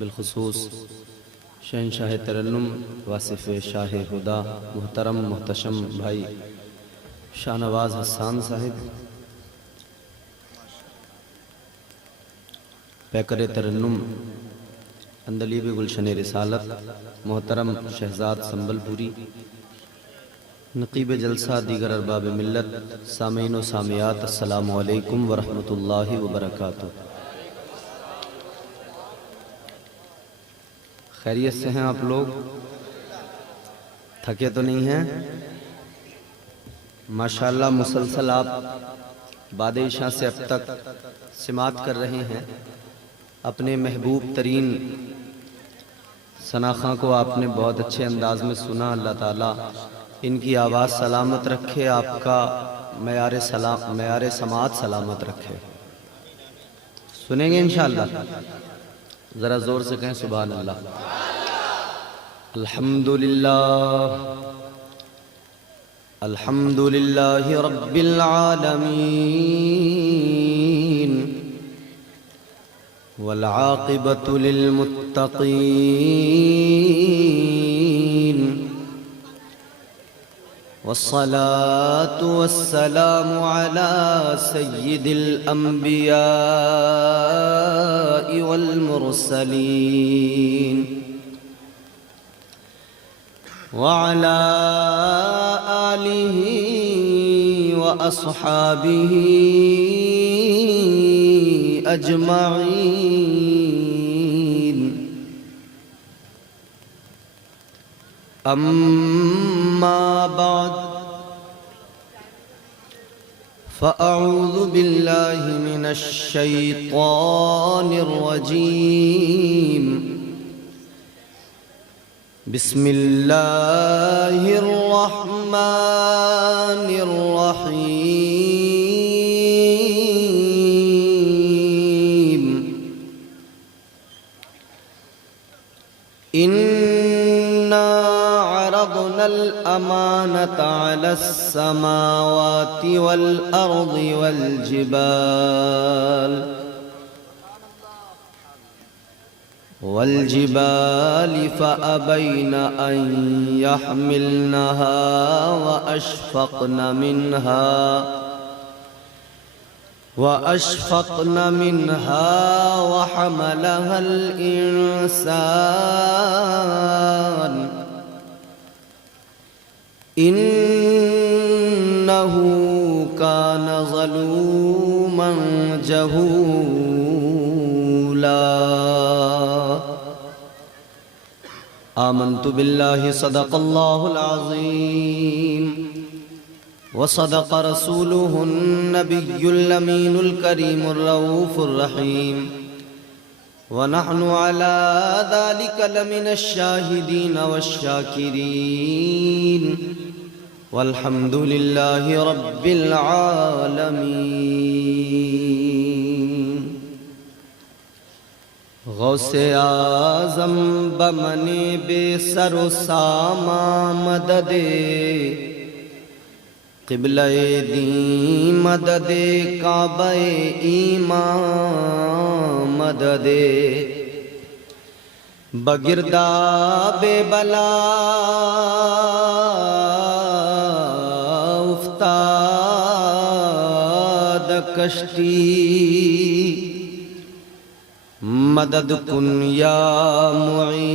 बिलखुसूस शहनशाह तरन्नुम वासिफ़ शाह हुदा मुहतरम मुहतशम भाई शाहनवाज़ हसान साहिब, पैकर तरन्नुम अंदलीब गुलशन रिसालत मोहतरम शहजाद संबलपुरी, नक़ीब जलसा दीगर अरबाब मिल्लत, सामीन व सामियात, अस्सलामु अलैकुम व रहमतुल्लाहि व बरकातुहू। खैरियत से हैं आप लोग? थके तो नहीं हैं? माशाअल्लाह मुसलसल आप बादशाह से अब तक सिमात कर रहे हैं। अपने महबूब तरीन सनाखा को आपने बहुत अच्छे अंदाज में सुना। अल्लाह ताला इनकी आवाज़ सलामत रखे, आपका मयार समात सलामत रखे। सुनेंगे इंशाअल्लाह? ज़रा ज़ोर से कहें सुभान अल्लाह। अल्हम्दुलिल्लाह अल्हम्दुलिल्लाहि रब्बिल आलमीन वल आक़िबतु लिल मुत्तक़ीन वस्सलातु वस्सलामु अला सय्यिदिल अंबियाइ वल मुरसलीन व अला आलिहि व अस्हाबिहि अजमाइन। अम्मा बाद फ़अऊज़ु बिल्लाहि मिनश शैतानिर रजीम। बिस्मिल्लाहिर रहमानिर रहीम। इन्ना अरदनल अमानता अलस समावाति वल अर्दि वल जिबाल फ़अबैन अन यहमिलनहा व अशफ़क़न मिन्हा व हमलहल इंसान इन्नहु कान ज़लूमन जहूला। आमन्तु बिल्लाहि सदक़ल्लाहुल अज़ीम व सदक़ रसूलुहुन नबियुल अमीनुल करीमुर रऊफ़ुर रहीम व नहनु अला ज़ालिका लमिनश शाहिदीन वश्शाकिरीन वल्हम्दुलिल्लाहि रब्बिल आलमीन। गौसे आज़म बमने बेसरो सामा मददे क़िबले दी मददे काबे ईमान मददे बगिरदा बेबला उफ्ताद कश्ती मदद कुन या मुईनुद्दीन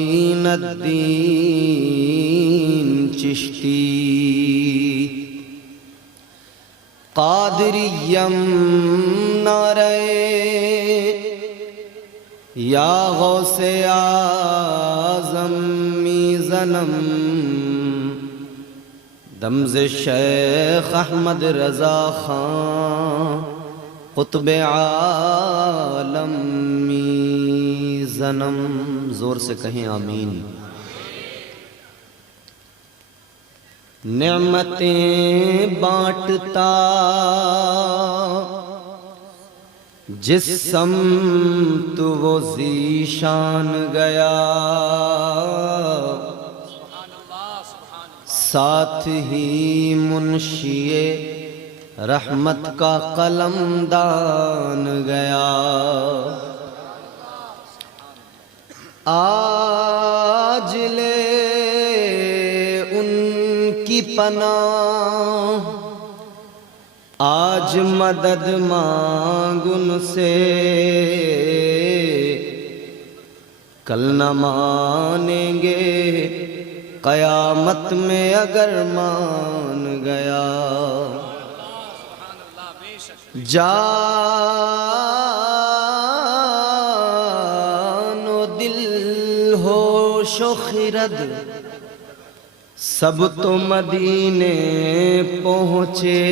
चिश्ती क़ादिरिय्यम नारे या गौसे आज़म मीज़नम दमज़े शेख अहमद रज़ा खां क़ुत्बे आलम मीज़नम। ज़ोर से कहें आमीन। नेमतें बांटता जिस समत वो ज़ीशान गया, साथ ही मुंशिए रहमत का कलमदान गया। आज ले उनकी पनाह, आज मदद मांग उनसे, कल न मानेंगे कयामत में अगर मान गया। जानो दिल होशो खिरद सब तो मदीने पहुँचे,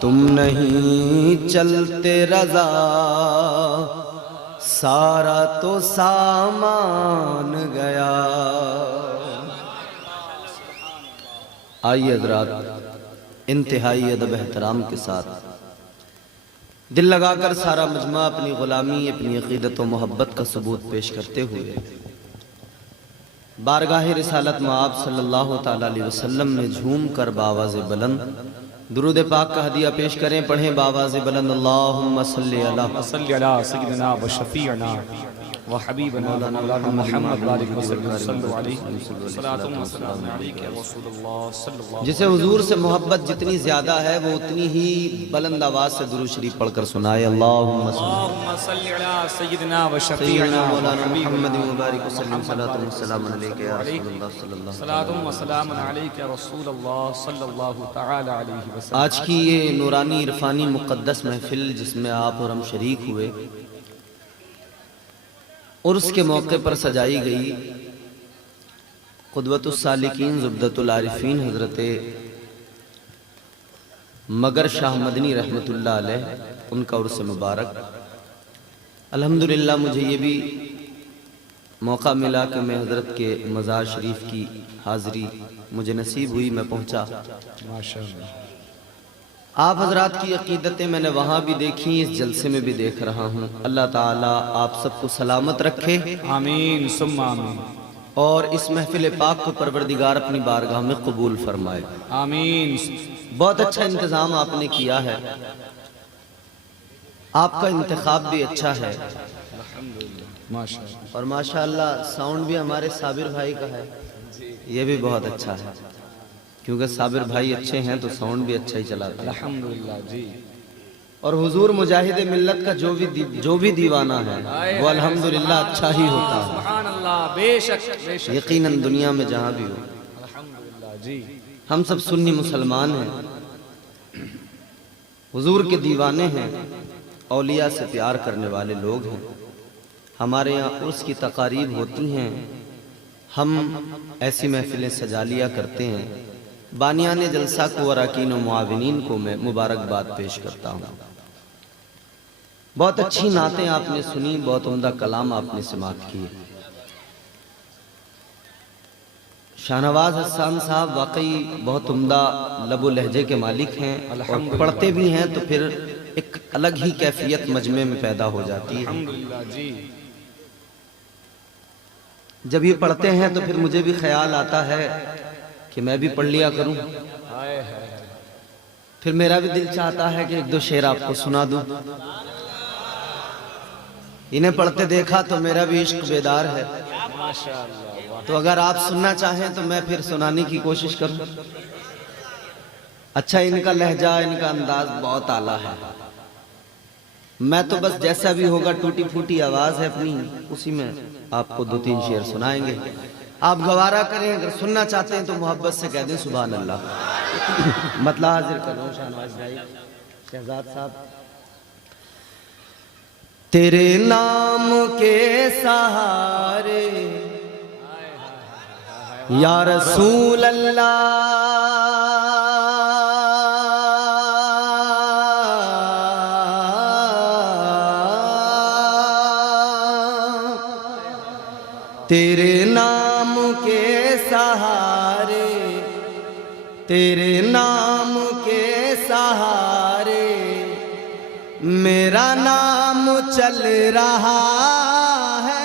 तुम नहीं चलते रज़ा सारा तो सामान गया। आइए हज़रात, इंतहाई अदब एहतराम के साथ दिल लगाकर सारा मजमा अपनी ग़ुलामी, अपनी अक़ीदत व मोहब्बत का सबूत पेश करते हुए बारगाह रिसालत में आप सल्लल्लाहु ताला अलैहि वसल्लम में झूम कर बावाज़ बुलंद दुरूद पाक का हदिया पेश करें। पढ़ें बावाज़ बुलंद अल्लाहुम्मा सल्लि अला सय्यिदना व शफीअना व हबीबना मौलाना मुहम्मद सल्लल्लाहु अलैहि वसल्लम। जिसे हुजूर से मोहब्बत जितनी ज्यादा है वो उतनी ही बुलंद आवाज से दुरूद शरीफ पढ़कर सुनाए। अल्लाहुम्मा सल्लि अला सय्यिदना व शफीअना मौलाना मुहम्मद मुबारक वसल्लम सल्लल्लाहु अलैहि वसल्लम। आज की ये नूरानी इरफानी मुक़द्दस महफिल जिसमें आप और हम शरीक हुए, उर्स के मौके पर सजाई गई क़ुदवतुस सालिकीन ज़ुब्दतुल आरिफीन हज़रत मगर शाह मदनी रहमतुल्लाह अलैह, उनका उर्स मुबारक। अल्हम्दुलिल्लाह मुझे ये भी मौका मिला कि मैं हज़रत के मज़ार शरीफ की हाज़री मुझे नसीब हुई, मैं पहुँचा। माशाअल्लाह। आप हजरात की अकीदतें मैंने वहाँ भी देखी, इस जलसे में भी देख रहा हूँ। अल्लाह ताला आप सबको सलामत रखे, आमीन सुम्मा आमीन। और इस महफिल पाक को परवरदिगार अपनी बारगाह में कबूल फरमाए, आमीन। बहुत अच्छा इंतज़ाम आपने किया है, आपका इंतखाब भी अच्छा है माशाअल्लाह। और माशाअल्लाह साउंड भी हमारे साबिर भाई का है, ये भी बहुत अच्छा है, क्योंकि साबिर भाई अच्छे हैं तो साउंड भी अच्छा ही चलाता है अल्हम्दुलिल्लाह जी। और हुजूर मुजाहिद मिल्लत का जो भी दीवाना है वो अल्हम्दुलिल्लाह अच्छा ही होता है, सुभान अल्लाह। बेशक बेशक, यकीनन दुनिया में जहाँ भी हो। अल्हम्दुलिल्लाह जी। हम सब सुन्नी मुसलमान हैं, हुजूर के दीवाने हैं, औलिया से प्यार करने वाले लोग हैं। हमारे यहाँ उर्स की तकारीब होती हैं, हम ऐसी महफिलें सजा लिया करते हैं। बानियान जलसा को, अराकीन व मुआविनीन को मैं मुबारकबाद पेश करता हूँ। बहुत अच्छी नातें आपने सुनी, बहुत उम्दा कलाम आपने समाअत किए। शाहनवाज हसन साहब वाकई बहुत उम्दा लबो लहजे के मालिक हैं, और पढ़ते भी हैं तो फिर एक अलग ही कैफियत मजमे में पैदा हो जाती है। अल्हम्दुलिल्लाह जी। जब ये पढ़ते हैं तो फिर मुझे भी ख्याल आता है कि मैं भी पढ़ लिया करूं। फिर मेरा भी दिल चाहता है कि एक दो शेर आपको सुना दूं। इन्हें पढ़ते देखा तो मेरा भी इश्क बेदार है, माशाअल्लाह। तो अगर आप सुनना चाहें तो मैं फिर सुनाने की कोशिश करूं। अच्छा, इनका लहजा, इनका अंदाज बहुत आला है। मैं तो बस जैसा भी होगा, टूटी फूटी आवाज है अपनी, उसी में आपको दो तीन शेर सुनाएंगे। आप गवारा करें, अगर सुनना चाहते हैं तो मोहब्बत से कह दें सुभान अल्लाह। मतला हाजिर कर रहा हूं शाहनवाज भाई, शहजाद साहब। तेरे नाम के सहारे या रसूल अल्लाह, तेरे नाम के सहारे, तेरे नाम के सहारे मेरा नाम चल रहा है।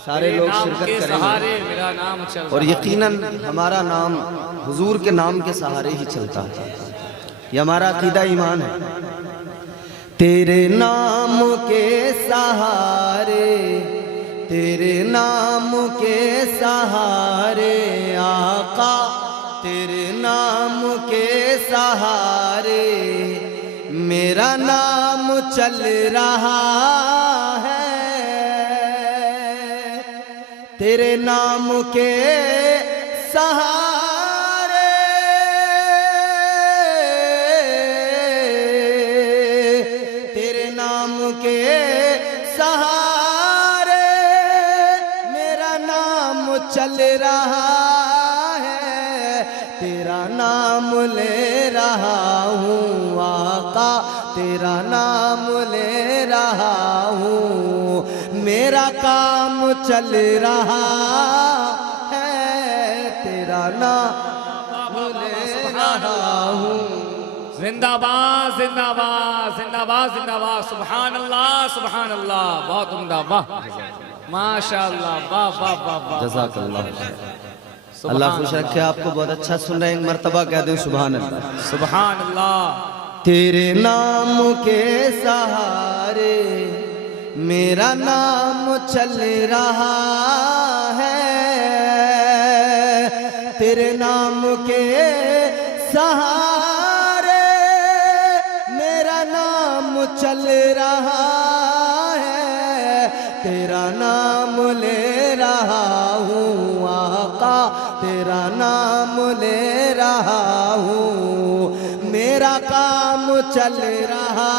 सारे लोग शिरकत करेंगे मेरा नाम चल और यकीनन हमारा नाम हुजूर के नाम के सहारे ही चलता है। ये हमारा अकीदा ईमान है। तेरे नाम के सहारे, तेरे नाम के सहारे आका, तेरे नाम के सहारे मेरा नाम चल रहा है। तेरे नाम के सहारे, तेरे नाम के सहारे मेरा नाम चल रहा है। तेरा नाम ले रहा हूँ आका, तेरा नाम ले रहा हूँ, मेरा काम चल रहा है। तेरा नाम ले रहा हूँ। जिंदाबाद जिंदाबाद जिंदाबाद जिंदाबाद। सुभान अल्लाह सुभान अल्लाह। बहुत उम्दा, वाह माशाअल्लाह, वाह वाह वाह वाह। जज़ाकल्लाह। अल्लाह खुश रखे आपको। बहुत अच्छा सुन रहे हैं, एक मर्तबा कह दें सुभान अल्लाह सुभान अल्लाह। तेरे नाम के सहारे मेरा नाम चल रहा है। तेरे नाम के सहारे मेरा नाम चल रहा है। तेरा नाम ले रहा हूँ आका, तेरा नाम ले रहा हूँ, मेरा काम चल रहा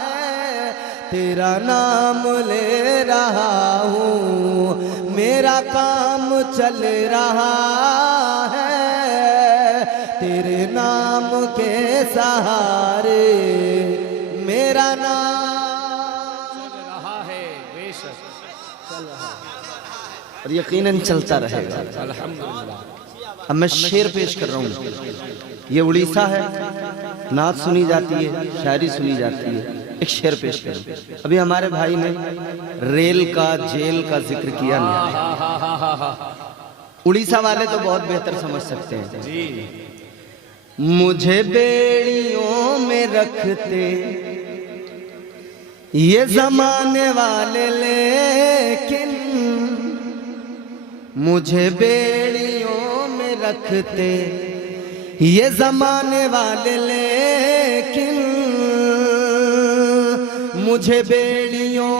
है। तेरा नाम ले रहा हूँ, मेरा काम चल रहा है। तेरे नाम के सहारे मेरा नाम चल रहा है, बेशक चल रहा है और यकीनन चलता रहेगा। अल्हम्दुलिल्लाह। अब मैं शेर पेश कर रहा हूँ। ये उड़ीसा है, नात सुनी जाती है, शायरी सुनी जाती है। एक शेर पेश करूँ। अभी हमारे भाई ने रेल का, जेल का जिक्र किया नहीं। उड़ीसा वाले तो बहुत बेहतर समझ सकते हैं जी। मुझे बेड़ियों में रखते ये जमाने वाले, लेकिन मुझे बेड़ियों में रखते ये जमाने वाले, लेकिन मुझे बेड़ियों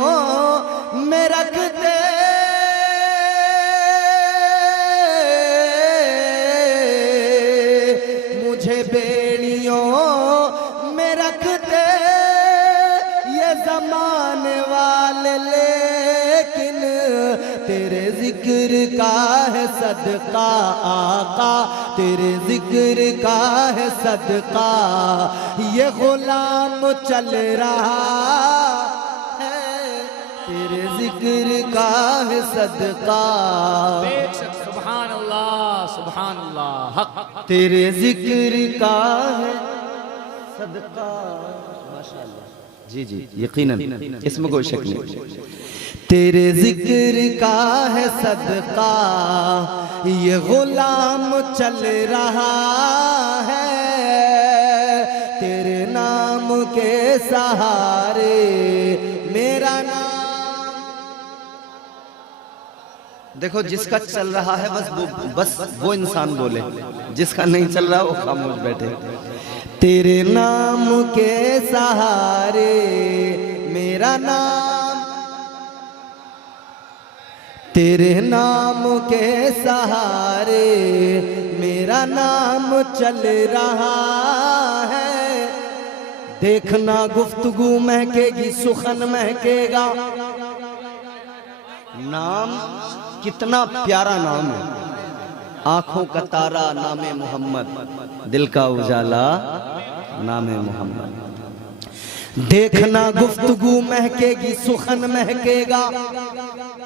में रखते मुझे बेड़ियों में रखते ये जमाने वाले, लेकिन तेरे जिक्र का है सदका आका, तेरे जिक्र का है सदका ये गुलाम चल रहा है। तेरे जिक्र का है सदका, सुभान अल्लाह सुभान अल्लाह। हक तेरे जिक्र का है सदका। माशाअल्लाह। जी जी यकीनन, इसमें कोई शक नहीं। तेरे जिक्र का है सदका ये गुलाम चल रहा है। तेरे नाम के सहारे मेरा नाम। देखो जिसका चल रहा है बस वो इंसान बोले, जिसका नहीं चल रहा वो खामोश बैठे। तेरे नाम के सहारे मेरा नाम, तेरे नाम के सहारे मेरा नाम चल रहा है। देखना गुफ्तगू महकेगी, सुखन महकेगा। नाम कितना प्यारा नाम है। आंखों का तारा नामे मोहम्मद, दिल का उजाला नामे मोहम्मद। देखना गुफ्तगू महकेगी, सुखन महकेगा।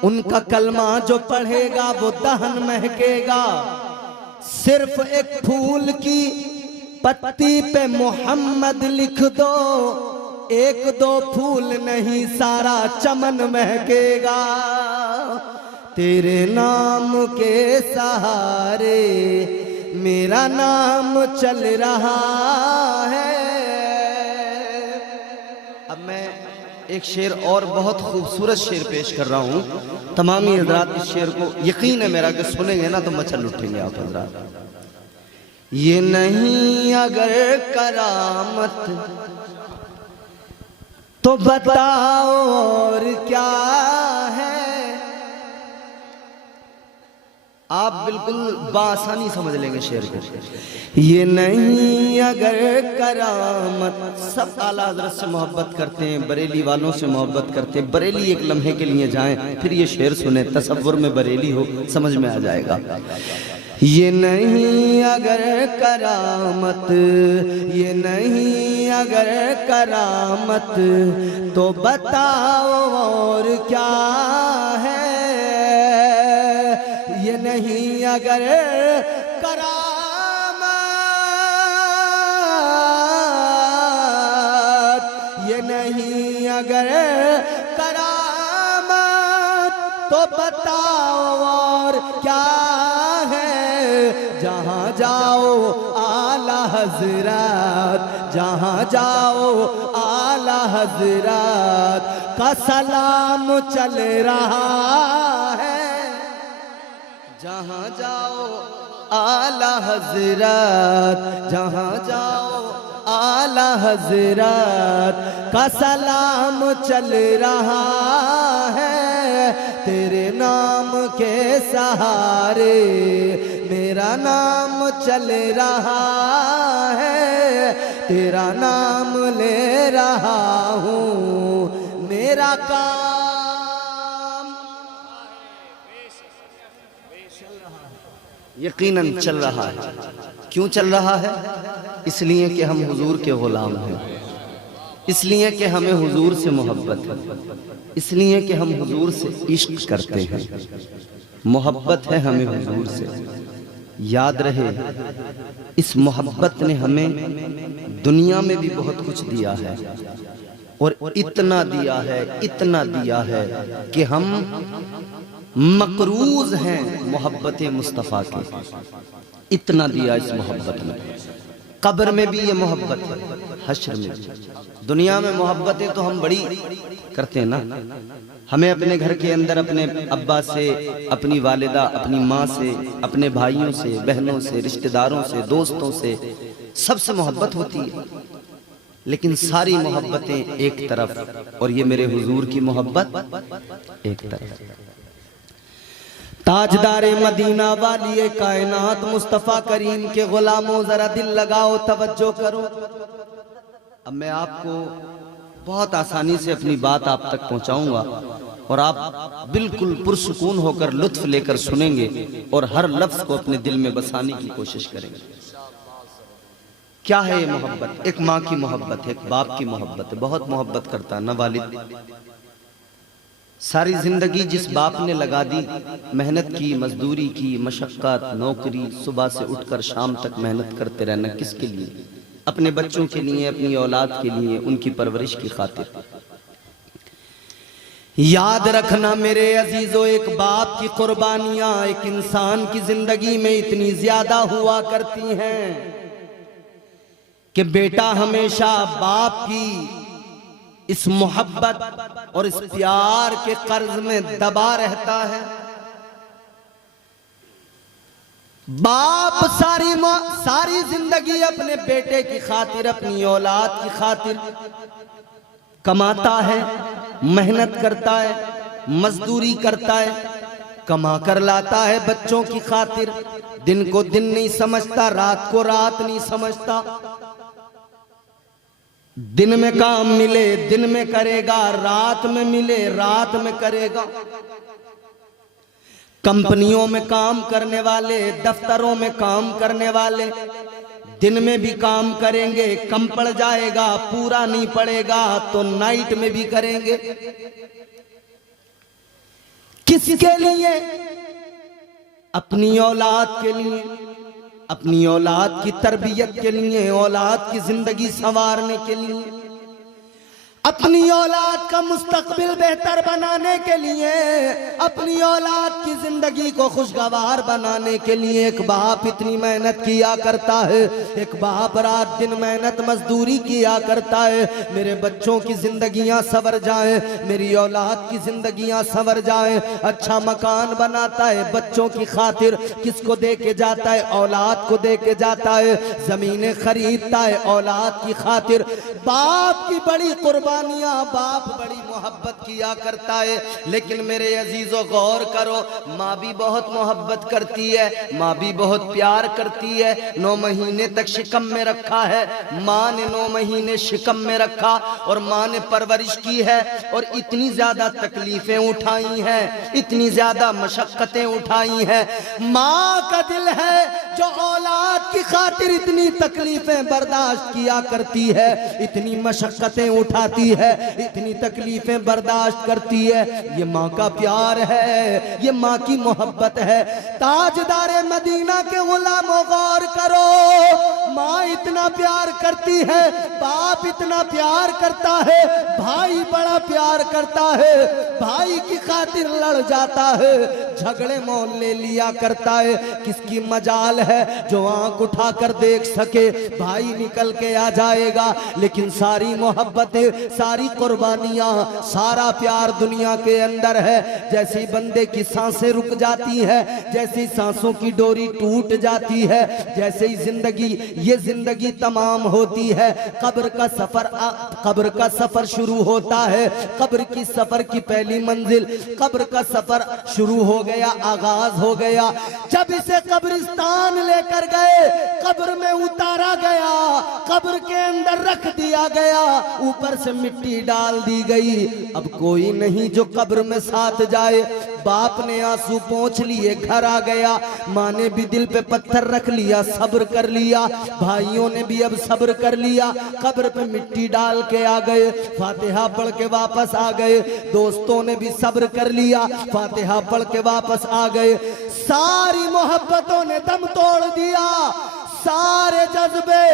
उनका कलमा जो पढ़ेगा वो दहन महकेगा। सिर्फ एक फूल की पत्ती पे मोहम्मद लिख दो, एक दो फूल नहीं सारा चमन महकेगा। तेरे नाम के सहारे मेरा नाम चल रहा है। अब मैं एक शेर और बहुत खूबसूरत शेर पेश कर रहा हूँ। तमामी हजरात इस शेर को यकीन है मेरा कि सुनेंगे ना तो मचल उठेंगे आप हजरात। ये नहीं अगर करामत तो बताओ और क्या है। आप बिल्कुल बासानी समझ लेंगे शेर को। ये नहीं अगर करामत, सब आला हज़रत से मोहब्बत करते हैं, बरेली वालों से मोहब्बत करते हैं। बरेली एक लम्हे के लिए जाएं, फिर ये शेर सुने, तसव्वुर में बरेली हो समझ में आ जाएगा। ये नहीं अगर करामत, ये नहीं अगर करामत तो बताओ और क्या है। ये नहीं अगर करामत, ये नहीं अगर करामत तो बताओ और क्या है। जहाँ जाओ आला हजरत, जहाँ जाओ आला हजरत का सलाम चल रहा है। जहाँ जाओ आला हजरत, जहाँ जाओ आला हजरत का सलाम चल रहा है। तेरे नाम के सहारे मेरा नाम चल रहा है। तेरा नाम ले रहा हूँ, मेरा काम यकीनन चल रहा है। क्यों चल रहा है? इसलिए कि हम हुजूर के गुलाम हैं, इसलिए कि हमें हुजूर से मोहब्बत है, इसलिए कि हम हुजूर से इश्क करते हैं। मोहब्बत है हमें हुजूर से। याद रहे इस मोहब्बत ने हमें दुनिया में भी बहुत कुछ दिया है, और इतना दिया है, इतना दिया है कि हम मकरूज हैं मोहब्बत मुस्तफ़ा के। इतना दिया इस मोहब्बत में। कब्र में भी ये मोहब्बत है, हश्र में भी। दुनिया में मोहब्बतें तो हम बड़ी करते हैं ना। हमें अपने घर के अंदर अपने अब्बा से, अपनी वालिदा, अपनी माँ से, अपने भाइयों से, बहनों से, रिश्तेदारों से, दोस्तों से, सबसे मोहब्बत होती है। लेकिन सारी मोहब्बतें एक तरफ, और ये मेरे हुजूर की मोहब्बत एक तरफ। ताजदारे मदीना वाली कायनात मुस्तफ़ा करीम के गुलामों, जरा दिल लगाओ, तवज्जो करो। अब मैं आपको बहुत आसानी से अपनी बात आप तक पहुंचाऊंगा, और आप बिल्कुल पुरसुकून होकर लुत्फ लेकर सुनेंगे और हर लफ्ज को अपने दिल में बसाने की कोशिश करेंगे। क्या है ये मोहब्बत? एक माँ की मोहब्बत है, एक बाप की मोहब्बत है। बहुत मोहब्बत करता है ना वालिद। सारी जिंदगी जिस बाप ने लगा दी, मेहनत की, मजदूरी की, मशक्कत, नौकरी, सुबह से उठकर शाम तक मेहनत करते रहना, किसके लिए? अपने बच्चों के लिए, अपनी औलाद के लिए, उनकी परवरिश की खातिर। याद रखना मेरे अजीजों, एक बाप की कुर्बानियां एक इंसान की जिंदगी में इतनी ज्यादा हुआ करती हैं कि बेटा हमेशा बाप की इस मोहब्बत और इस प्यार के कर्ज में दबा रहता है। बाप सारी जिंदगी अपने बेटे की खातिर, अपनी औलाद की खातिर कमाता है, मेहनत करता है, मजदूरी करता है, कमा कर लाता है बच्चों की खातिर। दिन को दिन नहीं समझता, रात को रात नहीं समझता। दिन में काम मिले दिन में करेगा, रात में मिले रात में करेगा। कंपनियों में काम करने वाले, दफ्तरों में काम करने वाले दिन में भी काम करेंगे, कम पड़ जाएगा, पूरा नहीं पड़ेगा तो नाइट में भी करेंगे। किसके लिए? अपनी औलाद के लिए, अपनी औलाद की तरबियत के लिए, औलाद की जिंदगी संवारने के लिए। अपनी औलाद का मुस्तकबिल बेहतर बनाने के लिए, अपनी औलाद की जिंदगी को खुशगवार बनाने के लिए एक बाप इतनी मेहनत किया करता है। एक बाप रात दिन मेहनत मजदूरी किया करता है। मेरे बच्चों की जिंदगियां संवर जाएं, मेरी औलाद की जिंदगियां संवर जाएं। अच्छा मकान बनाता है बच्चों की खातिर, किसको दे के जाता है? औलाद को दे के जाता है। जमीनें खरीदता है औलाद की खातिर। बाप की बड़ी कुर्बानियां, बाप बड़ी मोहब्बत किया करता है। लेकिन मेरे अजीजों गौर करो, माँ भी बहुत मोहब्बत करती है, माँ भी बहुत प्यार करती है। 9 महीने तक शिकम में रखा है, माँ ने 9 महीने शिकम में रखा और माँ ने परवरिश की है और इतनी ज्यादा तकलीफें उठाई हैं, इतनी ज्यादा मशक्कतें उठाई हैं। माँ का दिल है जो औलाद की खातिर इतनी तकलीफें बर्दाश्त किया करती है, इतनी मशक्कतें उठाती है, इतनी तकलीफें बर्दाश्त करती है। ये माँ का प्यार है, ये माँ की मोहब्बत है। ताजदारे मदीना के गुलामों गौर करो, माँ इतना प्यार करती है, बाप इतना प्यार करता है, भाई बड़ा प्यार करता है, भाई की खातिर लड़ जाता है, झगड़े मोल ले लिया करता है। किसकी मजाल है जो आंख उठाकर देख सके भाई निकल के आ जाएगा। लेकिन सारी मोहब्बतें, सारी कुर्बानियां, सारा प्यार दुनिया के अंदर है। जैसे बंदे की सांसें रुक जाती है, जैसे सांसों की डोरी टूट जाती है, जैसे ही ये जिंदगी तमाम होती है, कब्र का सफर शुरू होता है। कब्र की सफर की पहली मंजिल, कब्र का सफर शुरू हो गया, आगाज हो गया। जब इसे कब्रिस्तान लेकर गए, कब्र में उतारा गया, कब्र के अंदर रख दिया गया, ऊपर से मिट्टी डाल दी गई। अब कोई नहीं जो कब्र में साथ जाए। बाप ने आंसू पोंछ लिए, घर आ गया। माँ ने भी दिल पे पत्थर रख लिया, सब्र कर लिया। भाइयों ने भी अब सब्र कर लिया, कब्र पे मिट्टी डाल के आ गए, फातिहा पढ़ के वापस आ गए। दोस्तों ने भी सब्र कर लिया, फातिहा पढ़ के वापस आ गए। सारी मोहब्बतों ने दम तोड़ दिया, सारे जज्बे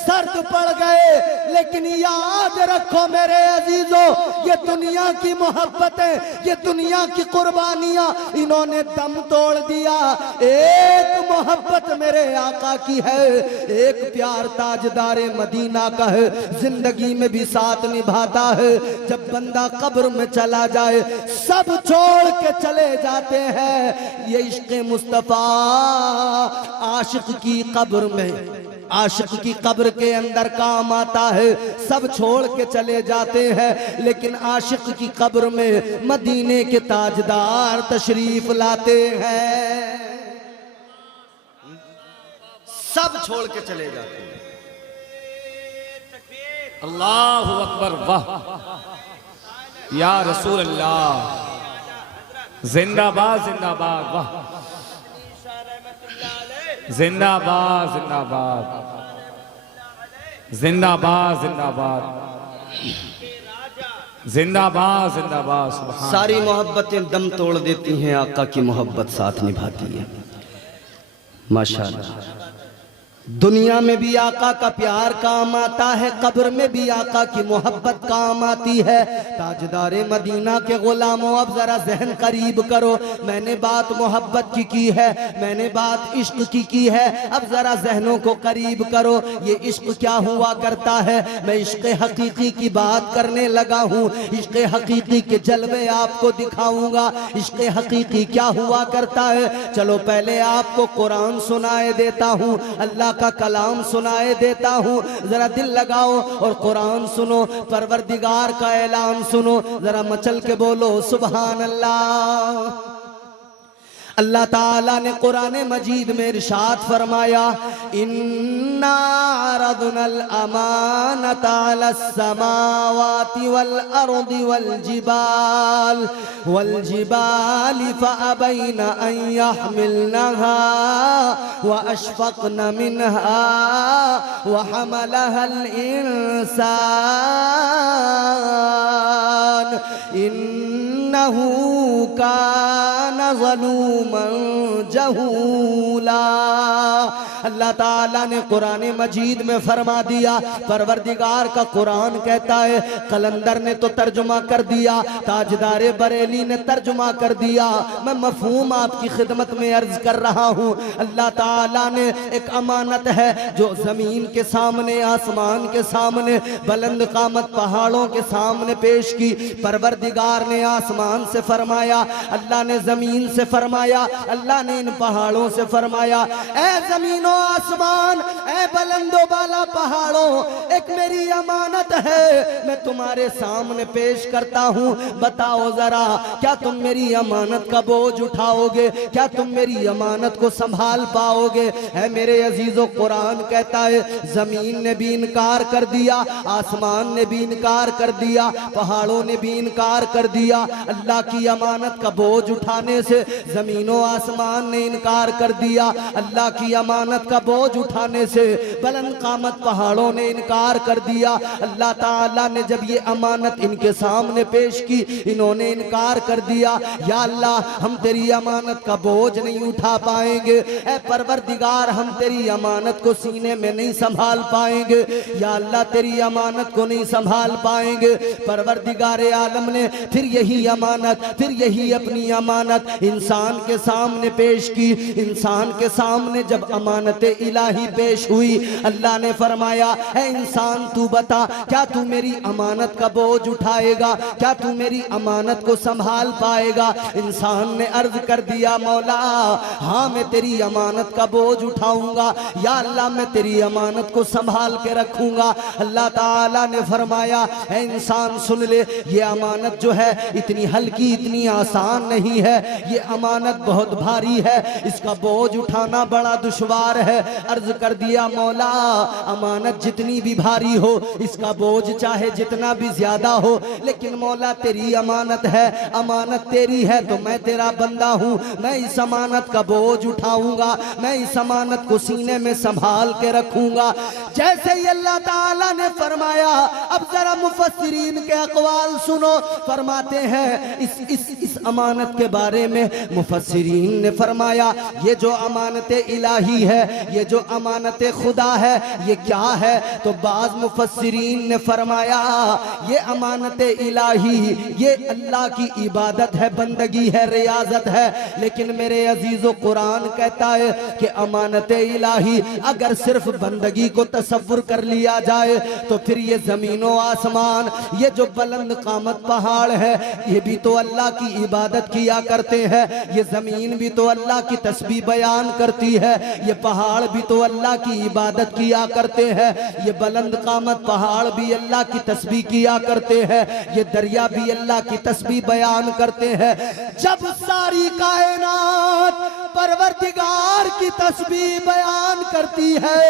सर्द पड़ गए। लेकिन याद रखो मेरे अजीजों, ये दुनिया की मोहब्बतें, ये दुनिया की कुर्बानियां, इन्होंने दम तोड़ दिया। एक मोहब्बत मेरे आका की है, एक प्यार ताजदारे मदीना का है, जिंदगी में भी साथ निभाता है। जब बंदा कब्र में चला जाए, सब छोड़ के चले जाते हैं। ये इश्क़ मुस्तफा आशिक की कब्र में, आशिक की कब्र के अंदर काम आता है। सब छोड़ के चले जाते हैं, लेकिन आशिक की कब्र में मदीने के ताजदार तशरीफ लाते हैं। सब छोड़ के चले जाते हैं। अल्लाहु अकबर, वाह या रसूल अल्लाह, जिंदाबाद जिंदाबाद, वाह जिंदाबाद जिंदाबाद जिंदाबाद जिंदाबाद जिंदाबाद जिंदाबाद। सारी मोहब्बतें दम तोड़ देती हैं, आका की मोहब्बत साथ निभाती है। माशाअल्लाह। दुनिया में भी आका का प्यार काम आता है, कब्र में भी आका की मोहब्बत काम आती है। ताजदारे मदीना के गुलामों, अब जरा जहन करीब करो। मैंने बात मोहब्बत की है, मैंने बात इश्क की है। अब जरा जहनों को करीब करो। ये इश्क क्या हुआ करता है, मैं इश्क हकीकी की बात करने लगा हूँ। इश्क हकीकी के जलवे आपको दिखाऊंगा। इश्क हकीकी क्या हुआ करता है, चलो पहले आपको कुरान सुनाए देता हूँ, अल्लाह का कलाम सुनाए देता हूँ। जरा दिल लगाओ और कुरान सुनो, परवरदिगार का ऐलान सुनो। जरा मचल के बोलो सुभान अल्लाह। अल्लाह ताला ने कुरान मजीद में इरशाद फरमाया, इन्ना अरदनल अमानता अलस समावाति वल अर्दि वल जिबाल फअबैना अन यहमिलनहा व अशफक़न मिनहा व हमलहल इंसान इन्नहू कान ज़लूमन जहूला। अल्लाह ताला ने कुरान मजीद में फरमा दिया, परवरदिगार का कुरान कहता है, कलंदर ने तो तर्जुमा कर दिया, ताजदार बरेली ने तर्जुमा कर दिया, मैं मफहूम आपकी खिदमत में अर्ज कर रहा हूँ। अल्लाह ताला ने एक अमानत है जो जमीन के सामने, आसमान के सामने, बुलंद कामत पहाड़ों के सामने पेश की। परवरदिगार ने आसमान से फरमाया, अल्लाह ने जमीन से फरमाया, अल्लाह ने इन पहाड़ों से फरमाया, ऐ जमीनो आसमान, ऐ बुलंदो बाला पहाड़ों, एक मेरी अमानत है, मैं तुम्हारे सामने पेश करता हूँ। बताओ जरा, क्या तुम मेरी अमानत का बोझ उठाओगे? क्या तुम मेरी अमानत को संभाल पाओगे? है मेरे अजीजों, कुरान कहता है, जमीन ने भी इनकार कर दिया, आसमान ने भी इनकार कर दिया, पहाड़ों ने भी इनकार कर दिया। अल्लाह की अमानत का बोझ उठाने से जमीनों आसमान ने इनकार कर दिया, अल्लाह की अमानत का बोझ उठाने से बुलंद कामत पहाड़ों ने इनकार कर दिया। अल्लाह ताला ने जब ये अमानत इनके सामने पेश की, इन्होंने इनकार कर दिया। या अल्लाह, हम तेरी अमानत का बोझ नहीं उठा पाएंगे, ऐ परवरदिगार, हम तेरी अमानत को सीने में नहीं संभाल पाएंगे। या अल्लाह, तेरी अमानत को नहीं संभाल पाएंगे। परवरदिगार आलम ने फिर यही अमानत, फिर यही अपनी अमानत इंसान के सामने पेश की। इंसान के सामने जब अमानत इलाही पेश हुई, अल्लाह ने फरमाया, है इंसान, तू बता, क्या तू मेरी अमानत का बोझ उठाएगा? क्या तू मेरी अमानत को संभाल पाएगा? इंसान ने अर्ज कर दिया, मौला, हाँ, मैं तेरी अमानत का बोझ उठाऊंगा। या अल्लाह, मैं तेरी अमानत को संभाल के रखूंगा। अल्लाह ताला ने फरमाया, है इंसान, सुन ले, ये अमानत जो है इतनी हल्की, इतनी आसान नहीं है, ये अमानत बहुत भारी है, इसका बोझ उठाना बड़ा दुश्वार है। अर्ज कर दिया, मौला, अमानत जितनी भी भारी हो, इसका बोझ चाहे जितना भी ज्यादा हो, लेकिन मौला तेरी अमानत है, अमानत तेरी है, तो मैं तेरा बंदा हूँ, मैं इस अमानत का बोझ उठाऊंगा, मैं इस अमानत को सीने में संभाल के रखूंगा। जैसे ही अल्लाह ताला ने फरमाया, अब जरा मुफस्सिरीन के अक़वाल सुनो। फरमाते हैं इस अमानत के बारे में मुफस्सिरीन ने फरमाया, ये जो अमानत इलाही है, ये जो अमानत खुदा है, ये क्या है? तो बाज़ मुफस्सिरीन ने फरमाया, ये अमानत इलाही, ये अल्लाह की इबादत है, बंदगी है, रियाजत है। लेकिन मेरे अजीजों, कुरान कहता है कि अमानत इलाही अगर सिर्फ बंदगी को तसव्वुर कर लिया जाए, तो फिर ये जमीनों आसमान, ये जो बुलंद कामत पहाड़ है, ये भी तो अल्लाह की इबादत किया करते हैं। ये जमीन भी तो अल्लाह की तस्बीह बयान करती है, ये पहाड़ भी तो अल्लाह की इबादत किया करते हैं, ये बुलंद कामत पहाड़ भी अल्लाह की तस्बीह किया करते हैं, ये दरिया भी अल्लाह की तस्बीह बयान करते हैं। जब सारी कायनात परवरदिगार की तस्बीह बयान करती है,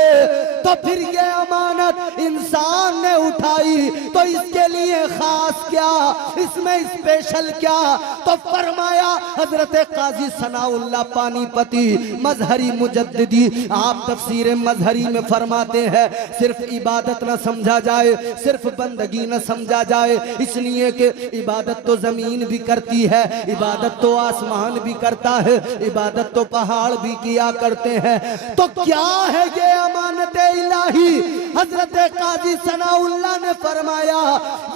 तो फिर ये अमानत इंसान ने उठाई, तो इसके लिए खास क्या, इसमें स्पेशल क्या? तो फरमाया, हजरत काजी सनाउल्लाह पानीपती मजहरी मुजद्दिदी, आप तफसीर मजहरी में फरमाते हैं, सिर्फ इबादत न समझा जाए, सिर्फ बंदगी न समझा जाए, इसलिए कि इबादत तो जमीन भी करती है, इबादत तो आसमान भी करता है, इबादत तो पहाड़ भी किया करते हैं। तो क्या है ये अमानत इलाही? हजरत काजी सनाउल्लाह ने फरमाया,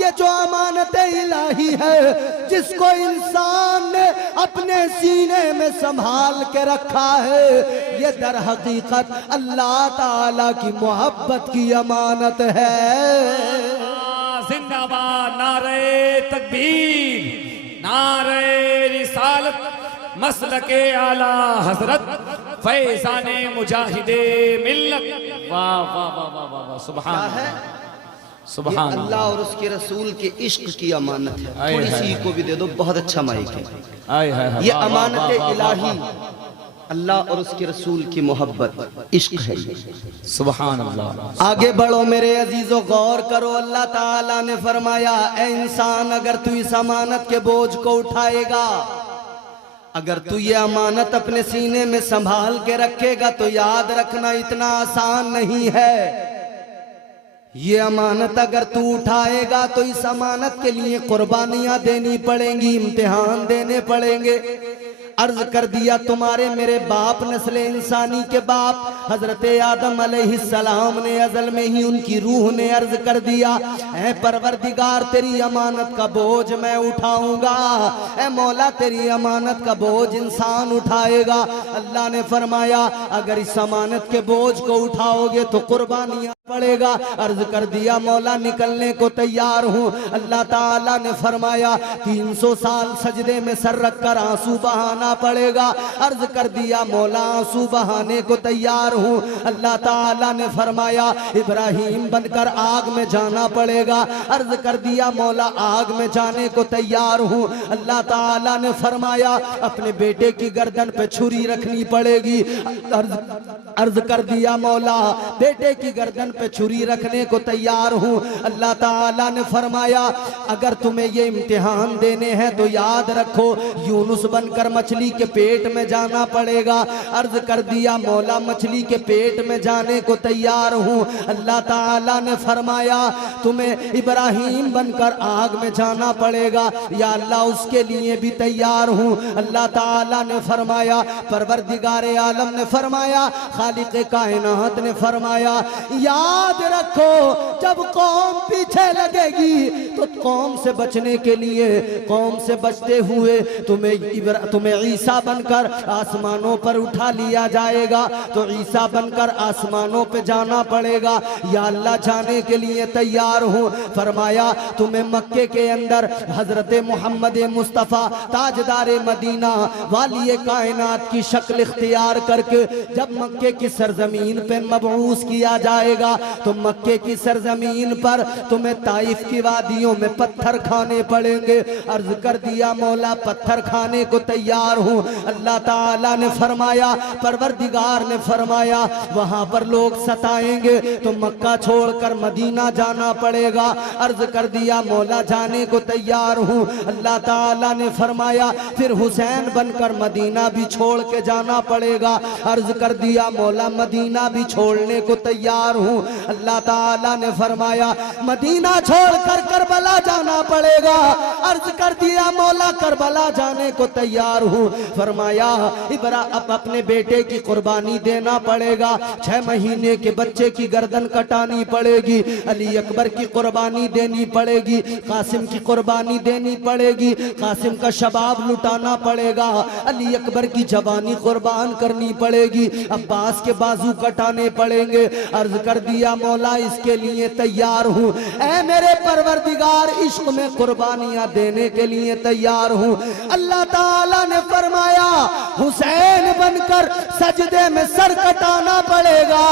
ये जो अमानत इलाही है, जिसको इंसान ने अपने सीने में संभाल के रखा है, ये दर हकीकत अल्लाह ताला की मोहब्बत की अमानत है। जिंदाबाद, नारे तकबीर, नारे रिसालत, मसलके आला हजरत, फैज़ाने मुजाहिदे मिल्लत। वाह वाह वाह वाह वाह वाह, सुभान है सुभान अल्लाह और उसके रसूल के इश्क की अमानत है। आए थोड़ी हाय सी को भी दे दो, बहुत अच्छा माइक है। आए हाय, ये वाह, वाह, अमानत वाह, वाह, इलाही, वाह, अल्लाह और उसके रसूल की मोहब्बत, इश्क है। सुभान अल्लाह। आगे बढ़ो मेरे अजीजों, गौर करो। अल्लाह ताला ने फरमाया, ऐ इंसान, अगर तू इस अमानत के बोझ को उठाएगा, अगर तू ये अमानत अपने सीने में संभाल के रखेगा, तो याद रखना इतना आसान नहीं है। ये अमानत अगर तू उठाएगा, तो इस अमानत के लिए कुर्बानियां देनी पड़ेंगी, इम्तिहान देने पड़ेंगे। अर्ज कर दिया तुम्हारे मेरे बाप नस्ल इंसानी के बाप हजरत आदम अलैहिस्सलाम ने अजल में ही उनकी रूह ने अर्ज कर दिया, ऐ परवरदिगार तेरी अमानत का बोझ मैं उठाऊंगा, ऐ मौला तेरी अमानत का बोझ इंसान उठाएगा। अल्लाह ने फरमाया अगर इस अमानत के बोझ को उठाओगे तो कुर्बानियां पड़ेगा। अर्ज कर दिया मौला निकलने को तैयार हूँ। अल्लाह ताला ने फरमाया 300 साल सजदे में सर रख कर आंसू बहाना पड़ेगा। अर्ज कर दिया मौला आंसू बहाने को तैयार हूँ। अल्लाह ताला ने फरमाया इब्राहिम बनकर आग में जाना पड़ेगा। अर्ज कर दिया मौला आग में जाने को तैयार हूँ। अल्लाह ताला ने फरमाया अपने बेटे की गर्दन पे छुरी रखनी पड़ेगी। अर्ज कर दिया मौला बेटे की गर्दन पे छुरी रखने को तैयार हूँ। अल्लाह ताला ने फरमाया अगर तुम्हें ये इम्तिहान देने हैं तो याद रखो यूनुस बनकर मछली के पेट में जाना पड़ेगा। अर्ज कर दिया मौला मछली के पेट में जाने को तैयार हूँ। अल्लाह ताला ने फरमाया तुम्हें इब्राहिम बनकर आग में जाना पड़ेगा, या अल्लाह उसके लिए भी तैयार हूँ। अल्लाह ताला ने फरमाया परवरदिगारे आलम ने फरमाया खालिक़े कायनात ने फरमाया याद रखो जब कौम पीछे लगेगी तो कौम से बचने के लिए कौम से बचते हुए तुम्हें ईसा बनकर आसमानों पर उठा लिया जाएगा, तो ईसा बनकर आसमानों पे जाना पड़ेगा। या अल्लाह जाने के लिए तैयार हूँ। फरमाया तुम्हें मक्के के अंदर हजरत मोहम्मद मुस्तफ़ा ताजदारे मदीना वाली कायनात की शक्ल इख्तियार करके जब मक्के की सरजमीन पे मबऊस किया जाएगा तो मक्के की सरजमीन पर तुम्हें ताइफ की वादियों में पत्थर खाने पड़ेंगे। अर्ज कर दिया मौला पत्थर खाने को तैयार हूँ। अल्लाह ताला ने फरमाया परवरदिगार ने फरमाया वहां पर लोग सताएंगे तो मक्का छोड़कर मदीना जाना पड़ेगा। अर्ज कर दिया मौला जाने को तैयार हूँ। अल्लाह ताला ने फरमाया फिर हुसैन बनकर मदीना भी छोड़ के जाना पड़ेगा। अर्ज कर दिया मौला मदीना भी छोड़ने को तैयार हूँ। अल्लाह ताला ने फरमाया मदीना छोड़कर करबला जाना पड़ेगा। अर्ज कर दिया मौला करबला जाने को तैयार हूँ। फरमाया अब अपने बेटे की कुर्बानी देना पड़ेगा। 6 महीने के बच्चे की गर्दन कटानी पड़ेगी। अली अकबर की कुर्बानी देनी पड़ेगी। कासिम की कुर्बानी देनी पड़ेगी। कासिम का शबाब लुटाना पड़ेगा। अली अकबर की जवानी कुर्बान करनी पड़ेगी। अब्बास के बाजू कटाने पड़ेंगे। अर्ज कर दिया मौला इसके लिए तैयार हूँ। ऐ मेरे परवरदिगार इश्क में कुर्बानियां देने के लिए तैयार हूँ। अल्लाह ताला ने फरमाया हुसैन बनकर सजदे में सर कटाना पड़ेगा।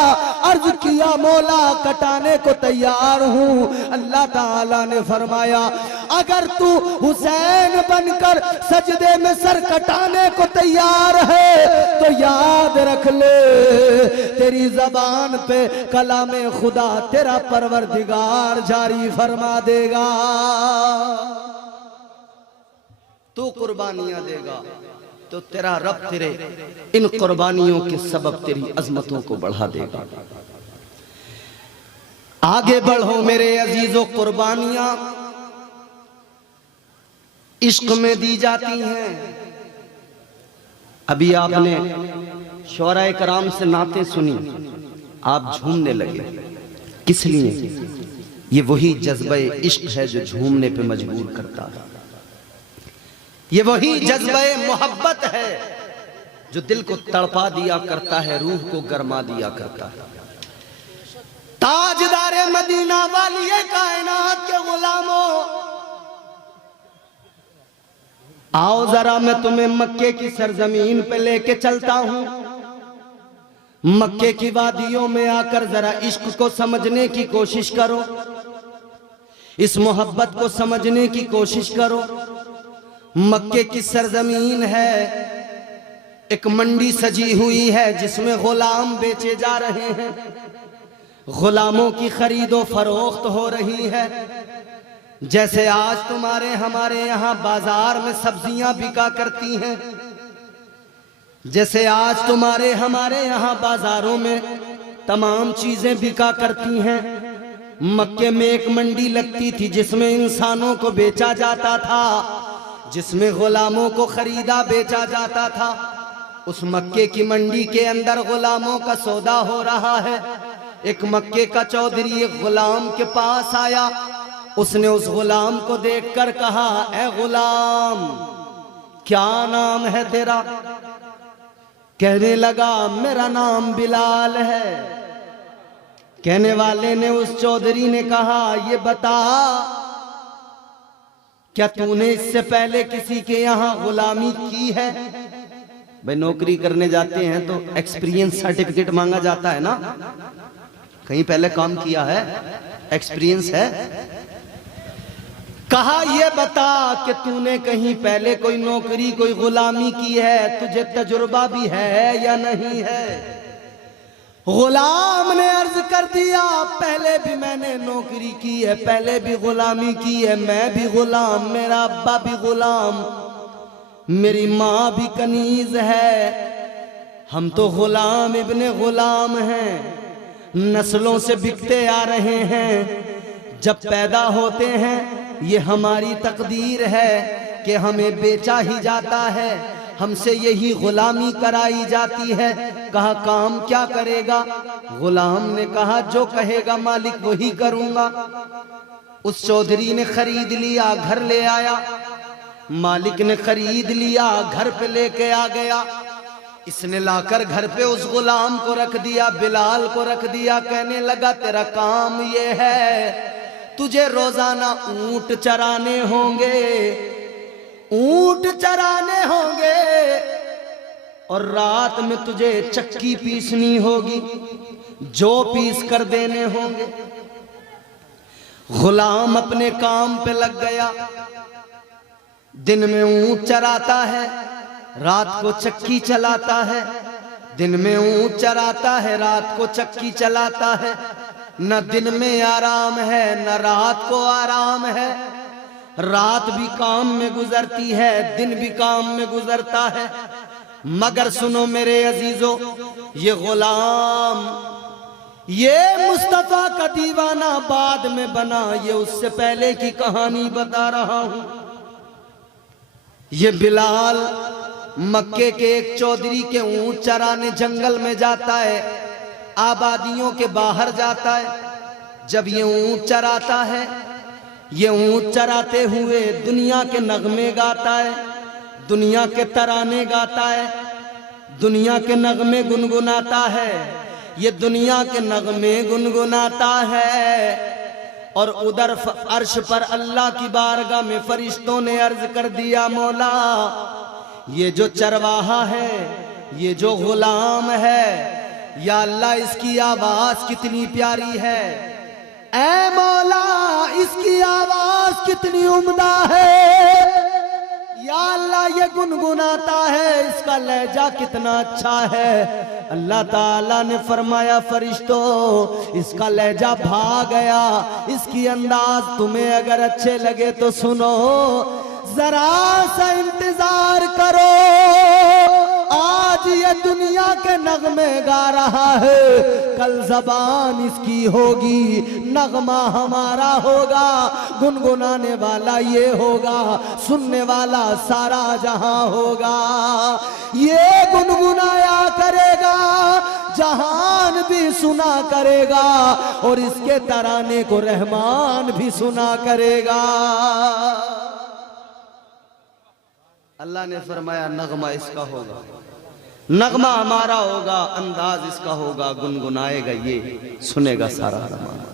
अर्ज किया मौला कटाने को तैयार हूँ। अल्लाह ताला ने फरमाया अगर तू हुसैन बनकर सजदे में सर कटाने को तैयार है तो याद रख ले तेरी जबान पे कलामे खुदा तेरा परवरदिगार जारी फरमा देगा। तू कुर्बानियां देगा तो तेरा रब तेरे इन कुर्बानियों के सबब तेरी अजमतों को बढ़ा देगा। आगे बढ़ो मेरे अजीजों, कुर्बानियां इश्क में दी जाती हैं। अभी आपने शोराए कराम से नाते सुनी, आप झूमने लगे। किस लिए? ये वही जज्बे इश्क है जो झूमने पे मजबूर करता है। ये वही जज्बे मोहब्बत है जो दिल को तड़पा दिया करता है, रूह को गरमा दिया करता है। ताजदारे मदीना वाली कायनात के गुलामों, आओ जरा मैं तुम्हें मक्के की सरजमीन पे लेके चलता हूं। मक्के की वादियों में आकर जरा इश्क को समझने की कोशिश करो, इस मोहब्बत को समझने की कोशिश करो। मक्के की सरजमीन है, एक मंडी सजी हुई है जिसमें गुलाम बेचे जा रहे हैं। गुलामों की खरीदो फरोख्त हो रही है। जैसे आज तुम्हारे हमारे यहाँ बाजार में सब्जियां बिका करती हैं, जैसे आज तुम्हारे हमारे यहाँ बाजारों में तमाम चीजें बिका करती हैं। मक्के में एक मंडी लगती थी जिसमें इंसानों को बेचा जाता था। जिसमें गुलामों को खरीदा बेचा जाता था। उस मक्के की मंडी के अंदर गुलामों का सौदा हो रहा है। एक मक्के का चौधरी एक गुलाम के पास आया। उसने उस गुलाम को देखकर कहा, ए गुलाम, क्या नाम है तेरा? कहने लगा, मेरा नाम बिलाल है। कहने वाले ने, उस चौधरी ने कहा, ये बता, क्या तूने इससे पहले किसी के यहां गुलामी की है? भाई नौकरी करने जाते हैं तो एक्सपीरियंस सर्टिफिकेट मांगा जाता है ना, कहीं पहले काम किया है, एक्सपीरियंस है। कहा, ये बता कि तूने कहीं पहले कोई नौकरी कोई गुलामी की है, तुझे तजुर्बा भी है या नहीं है? गुलाम ने अर्ज कर दिया, पहले भी मैंने नौकरी की है, पहले भी गुलामी की है, मैं भी गुलाम, मेरा अब्बा भी गुलाम, मेरी माँ भी कनीज है, हम तो गुलाम इब्ने गुलाम हैं, नस्लों से बिकते आ रहे हैं। जब पैदा होते हैं ये हमारी तकदीर है कि हमें बेचा ही जाता है, हमसे यही गुलामी कराई जाती है। कहा, काम क्या करेगा? गुलाम ने कहा, जो कहेगा मालिक वही करूंगा। उस चौधरी ने खरीद लिया, घर ले आया। मालिक ने खरीद लिया, घर पे लेके आ गया। इसने लाकर घर पे उस गुलाम को रख दिया, बिलाल को रख दिया। कहने लगा, तेरा काम ये है, तुझे रोजाना ऊंट चराने होंगे, ऊंट चराने होंगे, और रात में तुझे चक्की पीसनी होगी, जो पीस कर देने होंगे। गुलाम अपने काम पे लग गया। दिन में ऊंट चराता है, रात को चक्की चलाता है। दिन में ऊंट चराता है, रात को चक्की चलाता है। न दिन में आराम है, न रात को आराम है। रात भी काम में गुजरती है, दिन भी काम में गुजरता है। मगर सुनो मेरे अजीजों, ये गुलाम, ये मुस्तफा का दीवाना बाद में बना, ये उससे पहले की कहानी बता रहा हूं। ये बिलाल मक्के के एक चौधरी के ऊंट चराने जंगल में जाता है, आबादियों के बाहर जाता है। जब ये ऊंट चराता है, ये ऊंट चराते हुए दुनिया के नगमे गाता है, दुनिया के तराने गाता है, दुनिया के नगमे गुनगुनाता है। ये दुनिया के नगमे गुनगुनाता है। और उधर अर्श पर अल्लाह की बारगाह में फरिश्तों ने अर्ज कर दिया, मौला, ये जो चरवाहा है, ये जो गुलाम है, या अल्लाह इसकी आवाज कितनी प्यारी है। ऐ मौला, इसकी आवाज कितनी उम्दा है। या अल्लाह, ये गुनगुनाता है, इसका लहजा कितना अच्छा है। अल्लाह ताला ने फरमाया, फरिश्तों, इसका लहजा भा गया, इसकी अंदाज तुम्हें अगर अच्छे लगे तो सुनो, जरा सा इंतजार करो, आज ये दुनिया के नगमे गा रहा है, कल जबान इसकी होगी, नगमा हमारा होगा, गुनगुनाने वाला ये होगा, सुनने वाला सारा जहां होगा। ये गुनगुनाया करेगा, जहान भी सुना करेगा, और इसके तराने को रहमान भी सुना करेगा। अल्लाह ने फरमाया, नगमा इसका होगा, नगमा हमारा होगा, अंदाज इसका होगा, गुनगुनाएगा ये, सुनेगा सारा जमाना।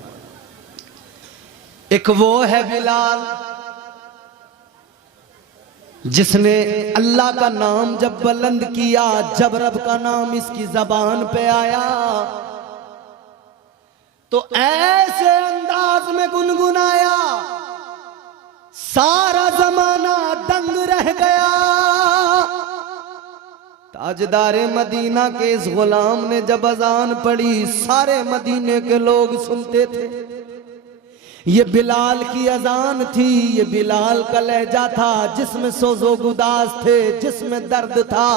एक वो है बिलाल, जिसने अल्लाह का नाम जब बुलंद किया, जब रब का नाम इसकी जबान पे आया, तो ऐसे अंदाज में गुनगुनाया, सारा जमाना दंग रह गया। ताजदारे मदीना के इस गुलाम ने जब अजान पड़ी, सारे मदीने के लोग सुनते थे। ये बिलाल की अजान थी, ये बिलाल का लहजा था, जिसमें सोजो गुदास थे, जिसमें दर्द था,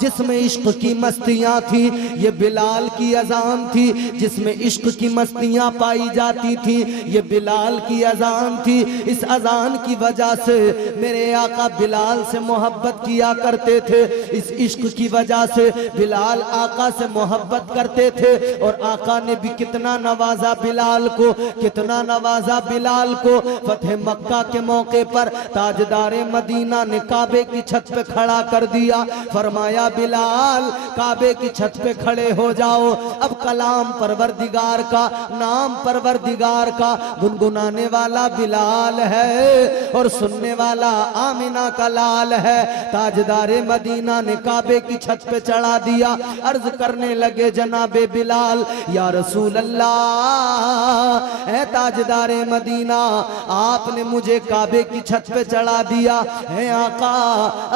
जिसमें इश्क की मस्तियाँ थी, ये बिलाल की अजान थी। जिसमें इश्क की मस्तियाँ पाई जाती थी, ये बिलाल की अजान थी। इस अजान की वजह से मेरे आका बिलाल से मोहब्बत किया करते थे। इस इश्क की वजह से बिलाल आका से मोहब्बत करते थे। और आका ने भी कितना नवाजा बिलाल को, कितना नवाजा बिलाल को। फतेह मक्का के मौके पर ताजदारे मदीना ने काबे की छत पे खड़ा कर दिया। फरमाया बिलाल काबे की छत पे खड़े हो जाओ। अब कलाम परवरदिगार का, नाम परवरदिगार का गुनगुनाने वाला बिलाल है और सुनने वाला आमिना का लाल है। ताजदारे मदीना ने काबे की छत पे चढ़ा दिया। अर्ज करने लगे जनाबे बिलाल, या रसूल अल्लाह, है ताजदारे मदीना, आपने मुझे काबे की छत पे चढ़ा दिया है आका।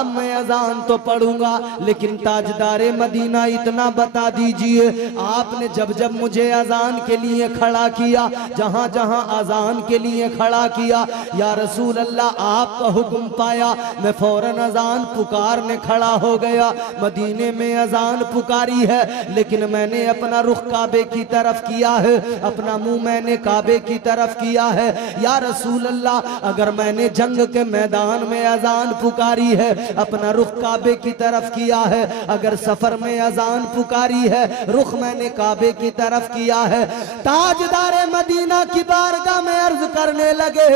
अब मैं अजान तो पढ़ूंगा, लेकिन ताजदारे मदीना इतना बता दीजिए, आपने जब जब मुझे अजान के लिए खड़ा किया, जहां जहां अजान के लिए खड़ा किया, या रसूल अल्लाह आपका हुक्म पाया, मैं फौरन अजान पुकारने खड़ा हो गया। मदीने में अजान पुकारी है, लेकिन मैंने अपना रुख काबे की तरफ किया है, अपना मुंह मैंने काबे की तरफ किया है। या रसूल अल्लाह, अगर मैंने जंग के मैदान में अजान पुकारी है, अपना रुख काबे की तरफ किया है, अगर सफर में अजान पुकारी है, रुख मैंने काबे की तरफ किया है। ताजदारे मदीना की बारगाह में अर्ज करने लगे,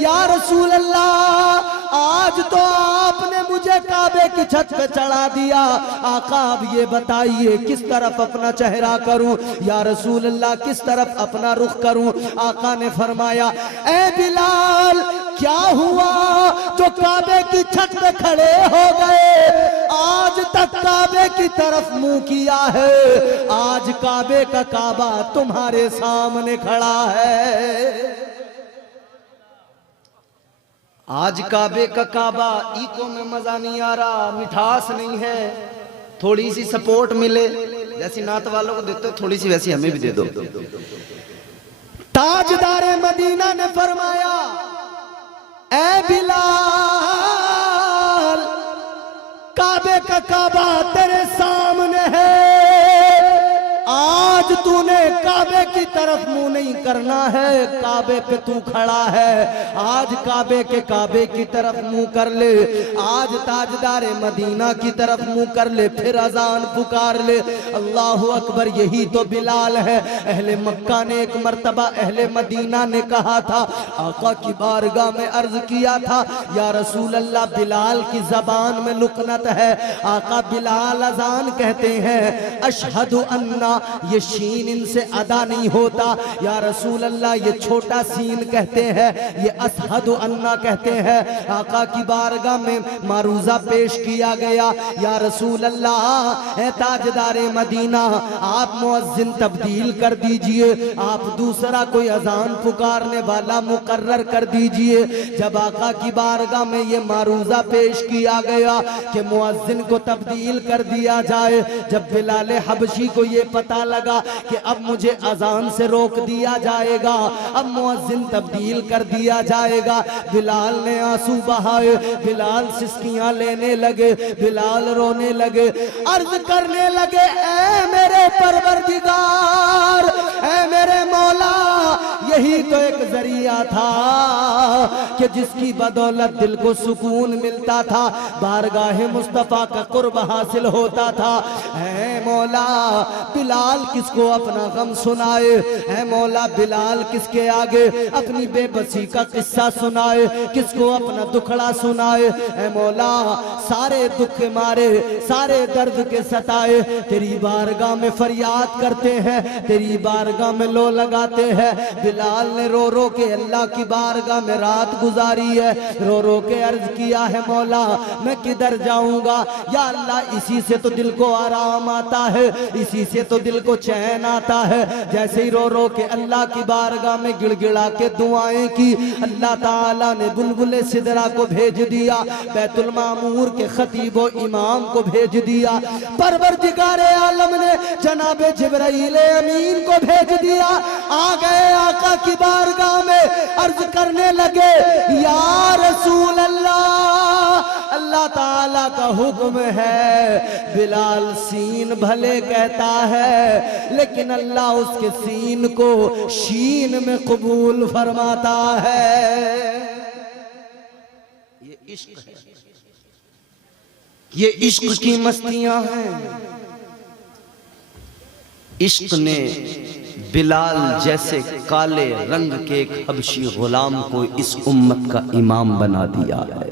या रसूल अल्लाह, आज तो आपने मुझे काबे की छत पे चढ़ा दिया, आका अब ये बताइए किस तरफ अपना चेहरा करूं, या रसूल अल्लाह किस तरफ अपना रुख करूं। आका ने फरमाया, ए बिलाल, क्या हुआ जो काबे की छत पे खड़े हो गए? आज तक काबे की तरफ मुंह किया है, आज काबे का काबा तुम्हारे सामने खड़ा है। आज काबे का काबा, इको में मजा नहीं आ रहा, मिठास नहीं है, थोड़ी सी सपोर्ट मिले, जैसी नात वालों को देते हो थोड़ी सी वैसी हमें भी दे दो। ताजदारे मदीना ने फरमाया, ए बिलाल, काबे का काबा तेरे सामने है, आज तूने काबे की तरफ मुंह नहीं करना है, काबे पे तू खड़ा है, आज काबे की तरफ मुंह कर ले, आज ताजदारे मदीना की तरफ मुंह कर ले, फिर अजान पुकार ले। अल्लाहु अकबर, यही तो बिलाल है। अहले मक्का ने एक मर्तबा अहले मदीना ने कहा था, आका की बारगाह में अर्ज किया था, या रसूल अल्लाह, बिलाल की जबान में लुकनत है। आका बिलाल अजान कहते हैं, अशहदु अन्ना, ये शीन इनसे अदा नहीं होता। या रसूल अल्लाह, ये छोटा सीन कहते हैं, ये असहदु अन्ना कहते हैं। आका की बारगाह में मारूजा पेश किया गया, या रसूल अल्लाह, है ताजदारे मदीना, आप मुअज्जिन तब्दील कर दीजिए, आप दूसरा कोई अजान पुकारने वाला मुकर्रर कर दीजिए। जब आका की बारगाह में ये मारूजा पेश किया गया कि मुअज्जिन को तब्दील कर दिया जाए, जब बिलाल हबशी को ये पता लगा कि अब मुझे अजान से रोक दिया जाएगा, अब मुअज्जिन तब्दील कर दिया जाएगा, बिलाल ने आंसू बहाए, बिलाल सिसकियां लेने लगे, बिलाल रोने लगे, अर्ज करने लगे, ऐ मेरे परवरदिगार, ऐ मेरे मौला, यही तो एक जरिया था कि जिसकी बदौलत दिल को सुकून मिलता था, बारगाह मुस्तफा का कुर्ब हासिल होता था। ऐ मौला, बिलाल किसको अपना गम सुनाए, ऐ मौला, बिलाल किसके आगे अपनी बेबसी का किस्सा सुनाए, किसको अपना दुखड़ा सुनाए। ऐ मौला, सारे दुख के मारे, सारे दर्द के सताए, तेरी बारगाह में फरियाद करते हैं, तेरी बारगाह में लो लगाते हैं। बिलाल ने रो रो के अल्लाह की बारगाह में रात गुजारी है, रो रो के अर्ज किया है, मौला मैं किधर जाऊंगा, या अल्लाह, इसी से तो दिल को आराम आता है, इसी से तो दिल को चैन आता है। जैसे ही रो रो के अल्लाह की बारगाह में गिड़गिड़ा के दुआएं की, अल्लाह ताला ने बुलबुले सिदरा को भेज दिया, बैतुल मामूर के खतीबो इमाम को भेज दिया, परवरदिगारे आलम ने जनाबे जिब्राइल अमीन को भेज दिया। आ गए आका की बारगाह में, अर्ज करने लगे, या रसूल अल्लाह, अल्लाह ताला का हुक्म है। बिलाल सीन भले कहता है लेकिन अल्लाह उसके सीन को शीन में कबूल फरमाता है। ये इश्क है, ये इश्क की मस्तियां हैं। इश्क ने बिलाल जैसे काले रंग के एक हबशी गुलाम को इस उम्मत का इमाम बना दिया है।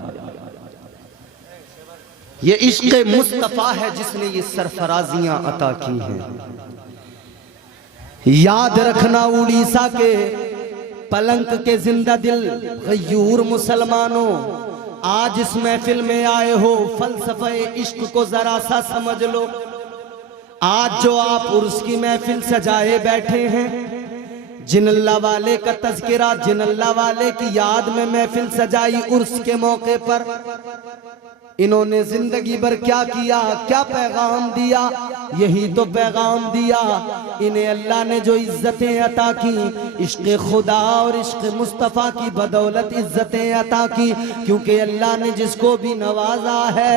ये इश्क मुस्तफा है जिसने ये सरफराजियां अता की हैं। याद रखना उड़ीसा के पलंक के जिंदा दिल गयूर मुसलमानों, आज इस महफिल में आए हो, फलसफे इश्क को जरा सा समझ लो। आज जो आप उर्स की महफिल सजाए बैठे हैं, जिन अल्लाह वाले का तज़किरा, जिन अल्लाह वाले की याद में महफिल सजाई उर्स के मौके पर, इन्होंने जिंदगी भर क्या किया, क्या पैगाम दिया? यही तो पैगाम दिया। इन्हें अल्लाह ने जो इज्जतें अता की, इश्क खुदा और इश्क मुस्तफ़ा की बदौलत इज्जतें अता की, क्योंकि अल्लाह ने जिसको भी नवाजा है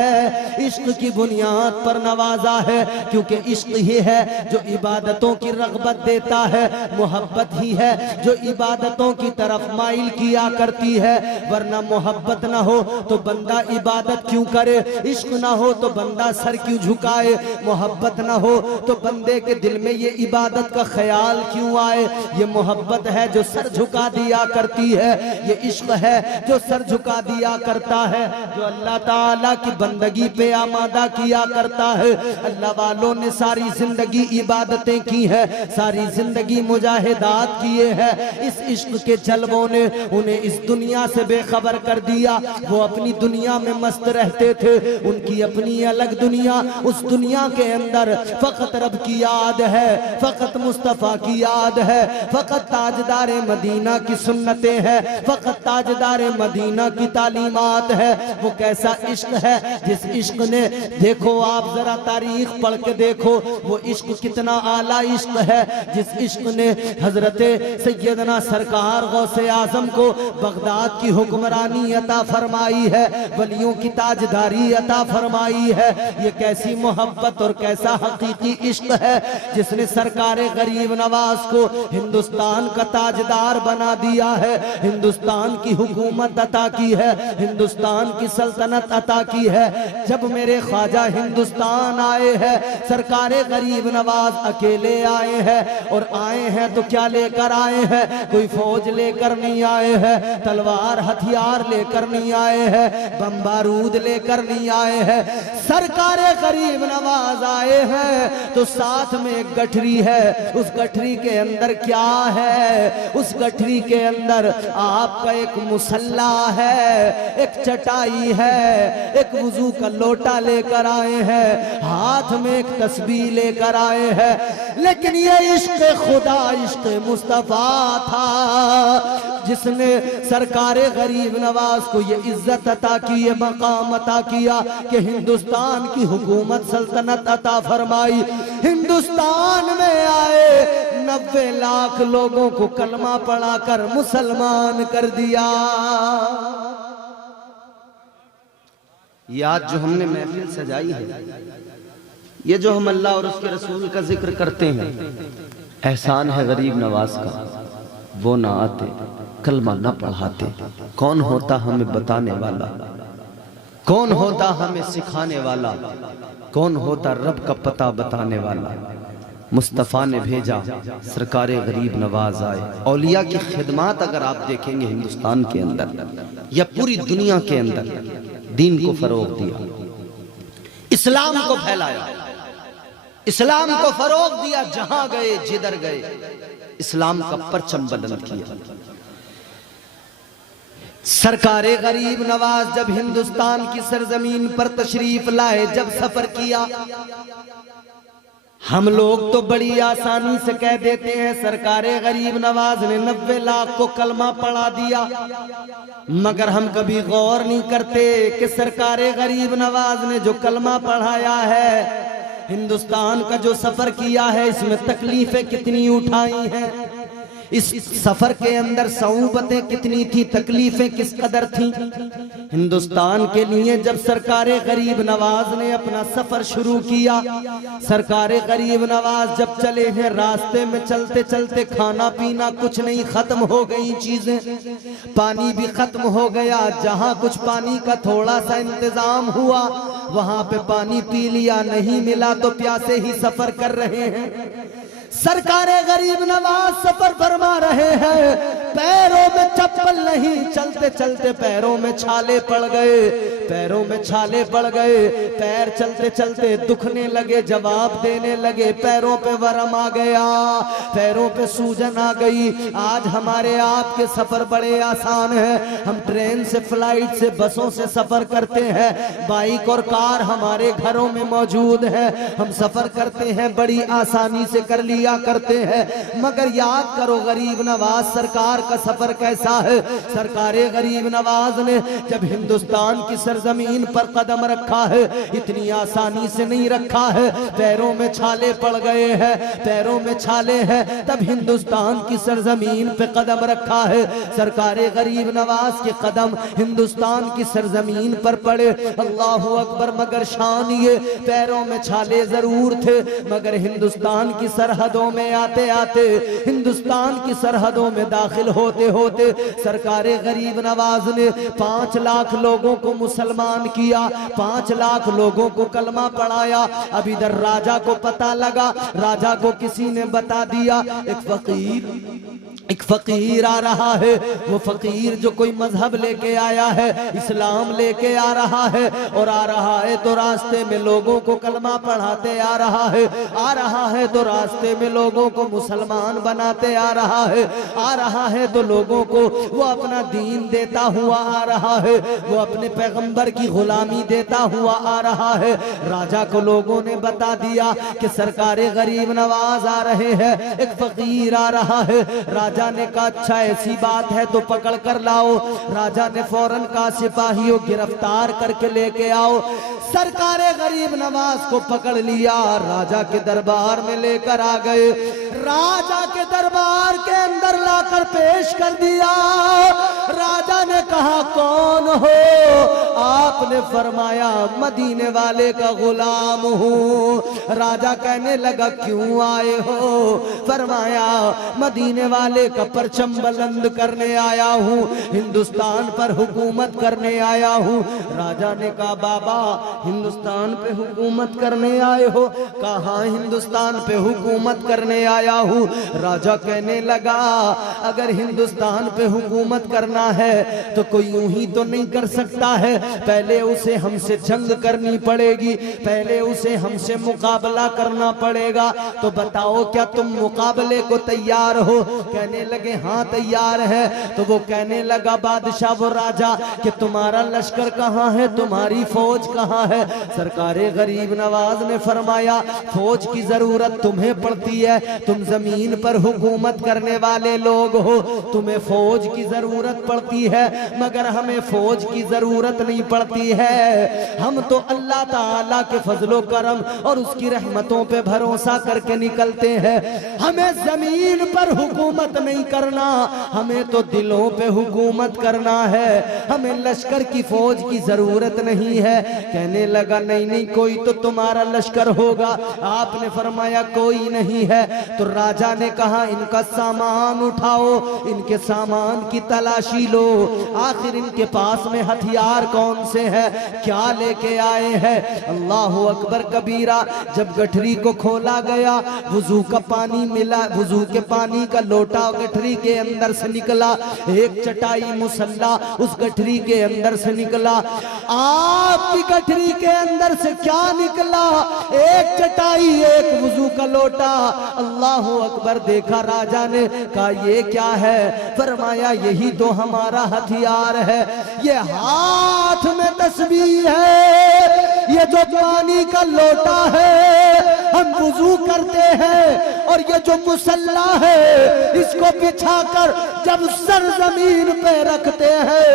इश्क की बुनियाद पर नवाजा है। क्योंकि इश्क ही है जो इबादतों की रग़बत देता है, मोहब्बत ही है जो इबादतों की तरफ माइल किया करती है। वरना मोहब्बत ना हो तो बंदा इबादत क्यों करे, इश्क ना हो तो बंदा सर क्यों झुकाए, मोहब्बत ना हो तो बंदे के दिल में ये इबादत का ख्याल क्यों आए। ये मोहब्बत है जो सर झुका दिया करती है, ये इश्क है जो सर झुका दिया करता है, जो अल्लाह ताला की बंदगी पे आमादा किया करता है। अल्लाह वालों ने सारी जिंदगी इबादतें की है, सारी जिंदगी मुजाहिदात किए हैं। इस इश्क के जलवों ने उन्हें इस दुनिया से बेखबर कर दिया। वो अपनी दुनिया में मस्त रहते थे, उनकी अपनी अलग दुनिया, उस दुनिया के अंदर फकत रब की याद है, फकत मुस्तफ़ा की याद है, फकत ताजदार मदीना की सुन्नतें हैं, फकत ताजदार मदीना की तालीमात है। वो कैसा इश्क है जिस इश्क ने, देखो आप जरा तारीख पढ़ के देखो, वो इश्क कितना आला इश्क है जिस इश्क ने हजरत सैयदना सरकार गौसे आजम को बगदाद की हुक्मरानी अता फरमाई है, वलियों की ताजदारी अता फरमाई है। ये कैसी मोहब्बत और कैसा हकीकी इश्क है जिसने सरकारे गरीब नवाज को हिंदुस्तान का ताजदार बना दिया है, हिंदुस्तान की हुकूमत अता की है, हिंदुस्तान की सल्तनत अता की है। जब मेरे ख्वाजा हिंदुस्तान आए हैं, सरकारे गरीब नवाज अकेले आए हैं, और आए हैं तो क्या लेकर आए हैं? कोई फौज लेकर नहीं आए हैं, तलवार हथियार लेकर नहीं आए हैं, बम बारूद लेकर नहीं आए हैं। सरकारे गरीब नवाज आए हैं तो साथ में एक गठरी है, उस गठरी के अंदर क्या है? उस गठरी के अंदर आपका एक मुसल्ला है, एक चटाई है, एक वुजू का लोटा लेकर आए हैं, हाथ में एक तस्बीह लेकर आए हैं। लेकिन ये इश्क खुदा, इश्क मुस्तफा था जिसने सरकारे गरीब नवाज को ये इज्जत अता की, ये मकाम अता किया कि हिंदुस्तान की हुकूमत सल्तनत अता फरमाई। हिंदुस्तान में आए 90 लाख लोगों को कलमा पढ़ाकर मुसलमान कर दिया। ये आज जो हमने महफिल सजाई है, ये जो हम अल्लाह और उसके रसूल का जिक्र करते हैं, एहसान है गरीब नवाज का। वो ना आते, कलमा ना पढ़ाते, कौन होता हमें बताने वाला, कौन होता हमें सिखाने वाला, कौन होता रब का पता बताने वाला। मुस्तफ़ा ने भेजा, सरकारे गरीब नवाज आए। औलिया की खिदमत अगर आप देखेंगे हिंदुस्तान के अंदर या पूरी दुनिया के अंदर, दीन को फरोग दिया, इस्लाम को फैलाया, इस्लाम को फरोग दिया। जहां गए, जिधर गए, इस्लाम का परचम बुलंद किया। सरकारे गरीब नवाज जब हिंदुस्तान की सरजमीन पर तशरीफ लाए, जब सफर किया, हम लोग तो बड़ी आसानी से कह देते हैं सरकारे गरीब नवाज ने 90 लाख को कलमा पढ़ा दिया, मगर हम कभी गौर नहीं करते कि सरकारे गरीब नवाज ने जो कलमा पढ़ाया है, हिंदुस्तान का जो सफर किया है, इसमें तकलीफें कितनी उठाई हैं, इस सफर के अंदर सऊबतें कितनी थी, तकलीफें किस कदर थी। हिंदुस्तान के लिए जब सरकारे गरीब नवाज ने अपना सफर शुरू किया, सरकारे गरीब नवाज जब चले हैं, रास्ते में चलते चलते खाना पीना कुछ नहीं, खत्म हो गई चीजें, पानी भी खत्म हो गया। जहां कुछ पानी का थोड़ा सा इंतजाम हुआ वहां पे पानी पी लिया, नहीं मिला तो प्यासे ही सफर कर रहे हैं। सरकारे गरीब नवाज सफर फरमा रहे हैं, पैरों में चप्पल नहीं, चलते चलते पैरों में छाले पड़ गए, पैरों में छाले पड़ गए, पैर चलते चलते दुखने लगे, जवाब देने लगे, पैरों पे वरम आ गया, पैरों पे सूजन आ गई। आज हमारे आपके सफर बड़े आसान है, हम ट्रेन से, फ्लाइट से, बसों से सफर करते हैं, बाइक और कार हमारे घरों में मौजूद है, हम सफर करते हैं, बड़ी आसानी से कर लिया करते हैं। मगर याद करो गरीब नवाज सरकार का सफर कैसा है। सरकारे गरीब नवाज ने जब हिंदुस्तान की सरजमीन पर कदम रखा है, इतनी आसानी से नहीं रखा है, पैरों में छाले पड़ गए हैं, पैरों में छाले हैं, तब हिंदुस्तान की सरजमीन पे कदम रखा है। सरकारे गरीब नवाज के कदम हिंदुस्तान की सरजमीन पर पड़े, अल्लाह अकबर। मगर शान ये, पैरों में छाले जरूर थे, मगर हिंदुस्तान की सरहदों में आते आते, हिंदुस्तान की सरहदों में दाखिल होते होते सरकारे गरीब नवाज ने 5 लाख लोगों को मुसलमान किया, 5 लाख लोगों को कलमा पढ़ाया। अब इधर राजा को पता लगा, राजा को किसी ने बता दिया एक फकीर आ रहा है। वो फकीर जो कोई मजहब लेके आया है, इस्लाम लेके आ रहा है, और आ रहा है तो रास्ते में लोगों को कलमा पढ़ाते आ रहा है, आ रहा है तो रास्ते में लोगों को मुसलमान बनाते आ रहा है, आ रहा है तो लोगों को वो अपना दीन देता हुआ आ रहा है, वो अपने पैगंबर की गुलामी देता हुआ आ रहा है। राजा को लोगों ने बता दिया कि सरकारे गरीब नवाज आ रहे हैं, एक फकीर आ रहा है। राजा ने कहा अच्छा ऐसी बात है तो पकड़ कर लाओ। राजा ने फौरन कहा सिपाहियों गिरफ्तार करके लेके आओ। सरकारे गरीब नवाज को पकड़ लिया, राजा के दरबार में लेकर आ गए, राजा के दरबार के अंदर लाकर पेश कर दिया। राजा ने कहा कौन हो? आपने फरमाया मदीने वाले का गुलाम हूँ। राजा कहने लगा क्यों आए हो? फरमाया मदीने वाले का परचम बुलंद करने आया हूँ, हिंदुस्तान पर हुकूमत करने आया हूँ। राजा ने कहा बाबा हिंदुस्तान पे हुकूमत करने आए हो? कहा हिंदुस्तान पे हुकूमत करने आया हूँ। राजा कहने लगा अगर हिंदुस्तान पे हुकूमत करना है तो कोई यूं ही तो नहीं कर सकता है, पहले उसे हमसे जंग करनी पड़ेगी, पहले उसे हमसे मुकाबला करना पड़ेगा। तो बताओ क्या तुम मुकाबले को तैयार हो? कहने लगे हाँ तैयार है। तो वो कहने लगा बादशाह वो राजा कि तुम्हारा लश्कर कहाँ है, तुम्हारी फौज कहाँ है? सरकारे गरीब नवाज ने फरमाया फौज की जरूरत तुम्हें पड़ती है, तुम जमीन पर हुकूमत करने वाले लोग हो, तुम्हें फौज की जरूरत पड़ती है, मगर हमें फौज की जरूरत नहीं पड़ती है। हम तो अल्लाह ताला के फजलो करम और उसकी रहमतों पे भरोसा करके निकलते हैं। हमें जमीन पर हुकूमत नहीं करना, हमें तो दिलों पे हुकूमत करना है, हमें लश्कर की फौज की जरूरत नहीं है। कहने लगा नहीं नहीं कोई तो तुम्हारा लश्कर होगा। आपने फरमाया कोई नहीं है। तो राजा ने कहा इनका सामान उठाओ, इनके सामान की तलाशी लो, आखिर इनके पास में हथियार कौन से हैं, क्या लेके आए हैं। अल्लाह अकबर कबीरा। जब गठरी को खोला गया, वुजू का पानी मिला, वुजू के पानी का लोटा गठरी के अंदर से निकला, एक चटाई मुसल्ला उस गठरी के अंदर से निकला। आपकी गठरी के अंदर से क्या निकला? एक चटाई, एक वुजू का लोटा। अल्लाह अकबर। देखा राजा ने, कहा ये क्या है? फरमाया यही तो हमारा हथियार है, ये हाथ में तस्बीह है, ये जो पानी का लोटा है हम वुजू करते हैं और ये जो मुसल्ला है इसको बिछाकर जब सर जमीन पे रखते हैं,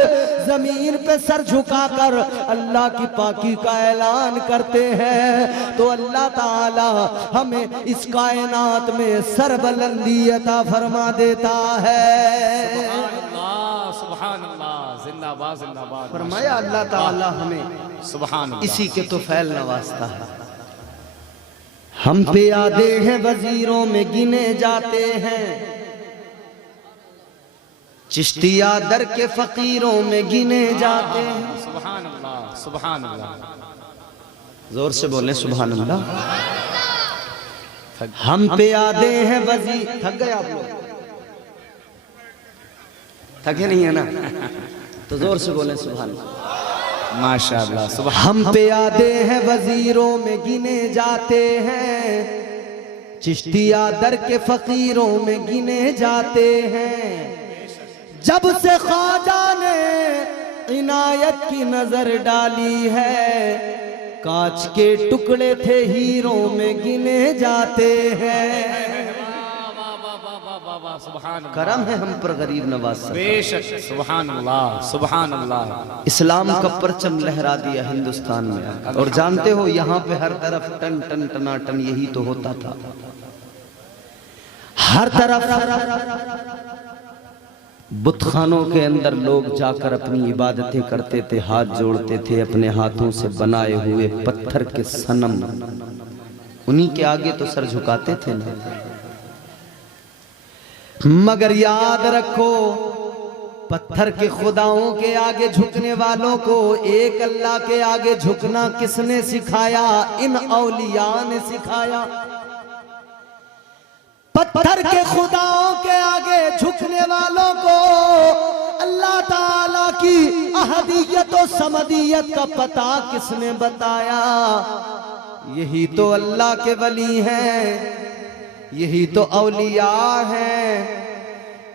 जमीन पे सर झुकाकर अल्लाह की पाकी का ऐलान करते हैं, तो अल्लाह ताला हमें इस कायनात में सरबुलंदी अता फरमा देता है। सुभान अल्लाह, जिंदाबाद जिंदाबाद। फरमाया अल्लाह ताला हमें सुभान अल्लाह। इसी के तो फैल नवाजता है। हम पे यादे हैं वजीरों में गिने जाते हैं, चिश्तिया दर के फकीरों में गिने जाते हैं। सुभान अल्लाह, सुभान अल्लाह। जोर से बोले सुभान अल्लाह। हम पे यादे हैं वजीर, थक गए आप लोग? थके नहीं है ना? तो जोर से बोले सुभान अल्लाह। माशाअल्लाह, सुभान। हम पे यादे हैं वजीरों में गिने जाते हैं, चिश्तिया दर के फकीरों में गिने जाते हैं। जब से ख्वाजा ने इनायत की नजर डाली है, कांच के टुकड़े थे हीरों में गिने जाते हैं। करम है हम पर गरीब नवाज सरकार। बेशक, सुभान अल्लाह, सुभान अल्लाह। इस्लाम का परचम लहरा दिया हिंदुस्तान में। और जानते हो यहाँ पे हर तरफ टन टन टनाटन यही तो होता था। हर तरफ बुतखानों के अंदर लोग जाकर अपनी इबादतें करते थे, हाथ जोड़ते थे, अपने हाथों से बनाए हुए पत्थर के सनम, उन्हीं के आगे तो सर झुकाते थे ना। मगर याद रखो, पत्थर के खुदाओं के आगे झुकने वालों को एक अल्लाह के आगे झुकना किसने सिखाया? इन औलिया ने सिखाया। पत्थर के खुदाओं के आगे झुकने वालों को अल्लाह ताला की अहदियत और समदियत का पता किसने बताया? यही तो अल्लाह के वली हैं, यही तो औलिया हैं।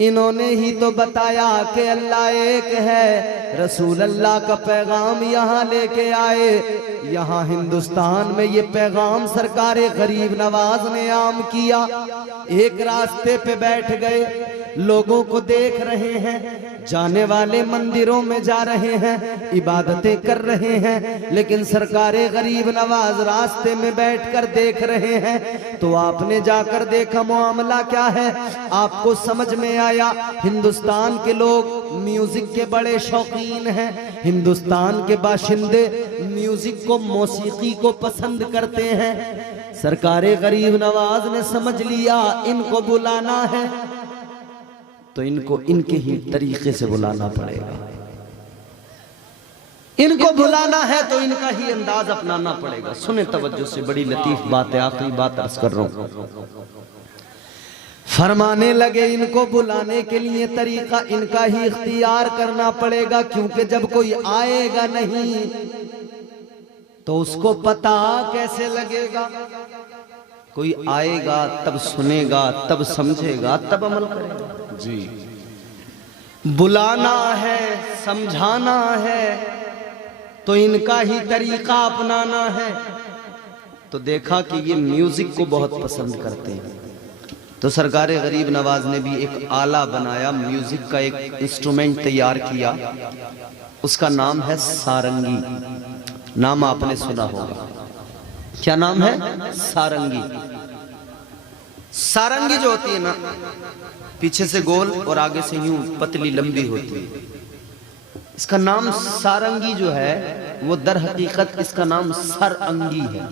इन्होंने ही तो बताया कि अल्लाह एक है। रसूल अल्लाह का पैगाम यहाँ लेके आए। यहाँ हिंदुस्तान में ये पैगाम सरकारे गरीब नवाज ने आम किया। एक रास्ते पे बैठ गए, लोगों को देख रहे हैं, जाने वाले मंदिरों में जा रहे हैं, इबादतें कर रहे हैं, लेकिन सरकारे गरीब नवाज रास्ते में बैठकर देख रहे हैं। तो आपने जाकर देखा मामला क्या है, आपको समझ में आया। हिंदुस्तान के लोग म्यूजिक के बड़े शौकीन हैं। हिंदुस्तान के बाशिंदे म्यूजिक को, मौसीकी को पसंद करते हैं। सरकारे गरीब नवाज ने समझ लिया इनको बुलाना है तो इनको इनके ही तरीके से बुलाना पड़ेगा। इनको बुलाना है तो इनका ही अंदाज अपनाना पड़ेगा। सुने तवज्जो से, बड़ी लतीफ बात है, आखिरी बात अर्ज कर रहा हूं। फरमाने लगे इनको बुलाने के लिए तरीका इनका ही इख्तियार करना पड़ेगा, क्योंकि जब कोई आएगा नहीं तो उसको पता कैसे लगेगा? कोई आएगा तब सुनेगा, तब समझेगा, तब अमल करेगा। जी, बुलाना है, समझाना है तो इनका ही तरीका अपनाना है। तो देखा कि ये म्यूजिक को बहुत पसंद करते हैं, तो सरकारे गरीब नवाज ने भी एक आला बनाया, म्यूजिक का एक इंस्ट्रूमेंट तैयार किया। उसका नाम है सारंगी। नाम आपने सुना होगा। क्या नाम है? सारंगी। सारंगी जो होती है ना, पीछे से गोल और आगे से यूं पतली लंबी होती है। इसका नाम सारंगी जो है वो दर हकीकत इसका नाम सरअंगी है।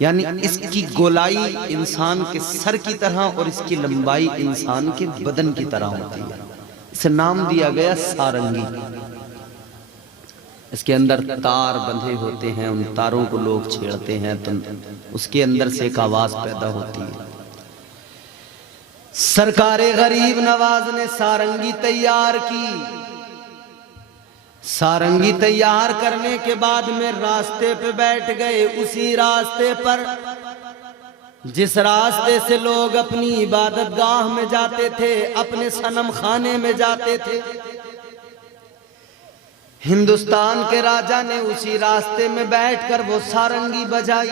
यानी इसकी गोलाई इंसान के सर की तरह और इसकी लंबाई इंसान के बदन की तरह होती है। इसे नाम दिया गया सारंगी। इसके अंदर तार बंधे होते हैं, उन तारों को लोग छेड़ते हैं तो उसके अंदर से एक आवाज पैदा होती है। सरकारे गरीब नवाज ने सारंगी तैयार की। सारंगी तैयार करने के बाद में रास्ते पे बैठ गए। उसी रास्ते पर जिस रास्ते से लोग अपनी इबादत गाह में जाते थे, अपने सनम खाने में जाते थे, हिंदुस्तान के राजा ने उसी रास्ते में बैठकर वो सारंगी बजाई।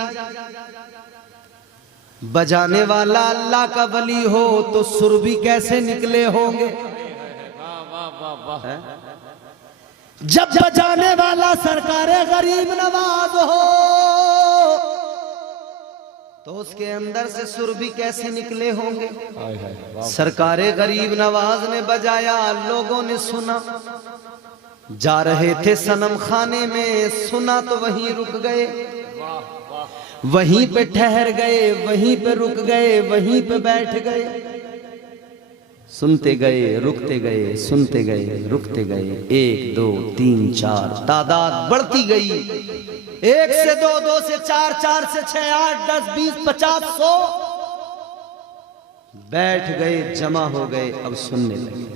बजाने वाला अल्लाह का वली हो तो सुर भी कैसे निकले होंगे। वाह वाह वाह। जब बजाने वाला सरकारे गरीब नवाज हो तो उसके अंदर से सुर भी कैसे निकले होंगे। सरकारे गरीब नवाज ने बजाया, लोगों ने सुना, जा रहे थे सनम खाने में, सुना तो वहीं रुक गए, वहीं पे ठहर गए, वहीं पे रुक गए, वहीं पे बैठ गए, सुनते गए, रुकते गए, सुनते गए, रुकते गए, 1 2 3 4 तादाद बढ़ती गई, 1 से 2, 2 से 4, 4 से 6, 8 10 20 50 100 बैठ गए, जमा हो गए, अब सुनने लगे।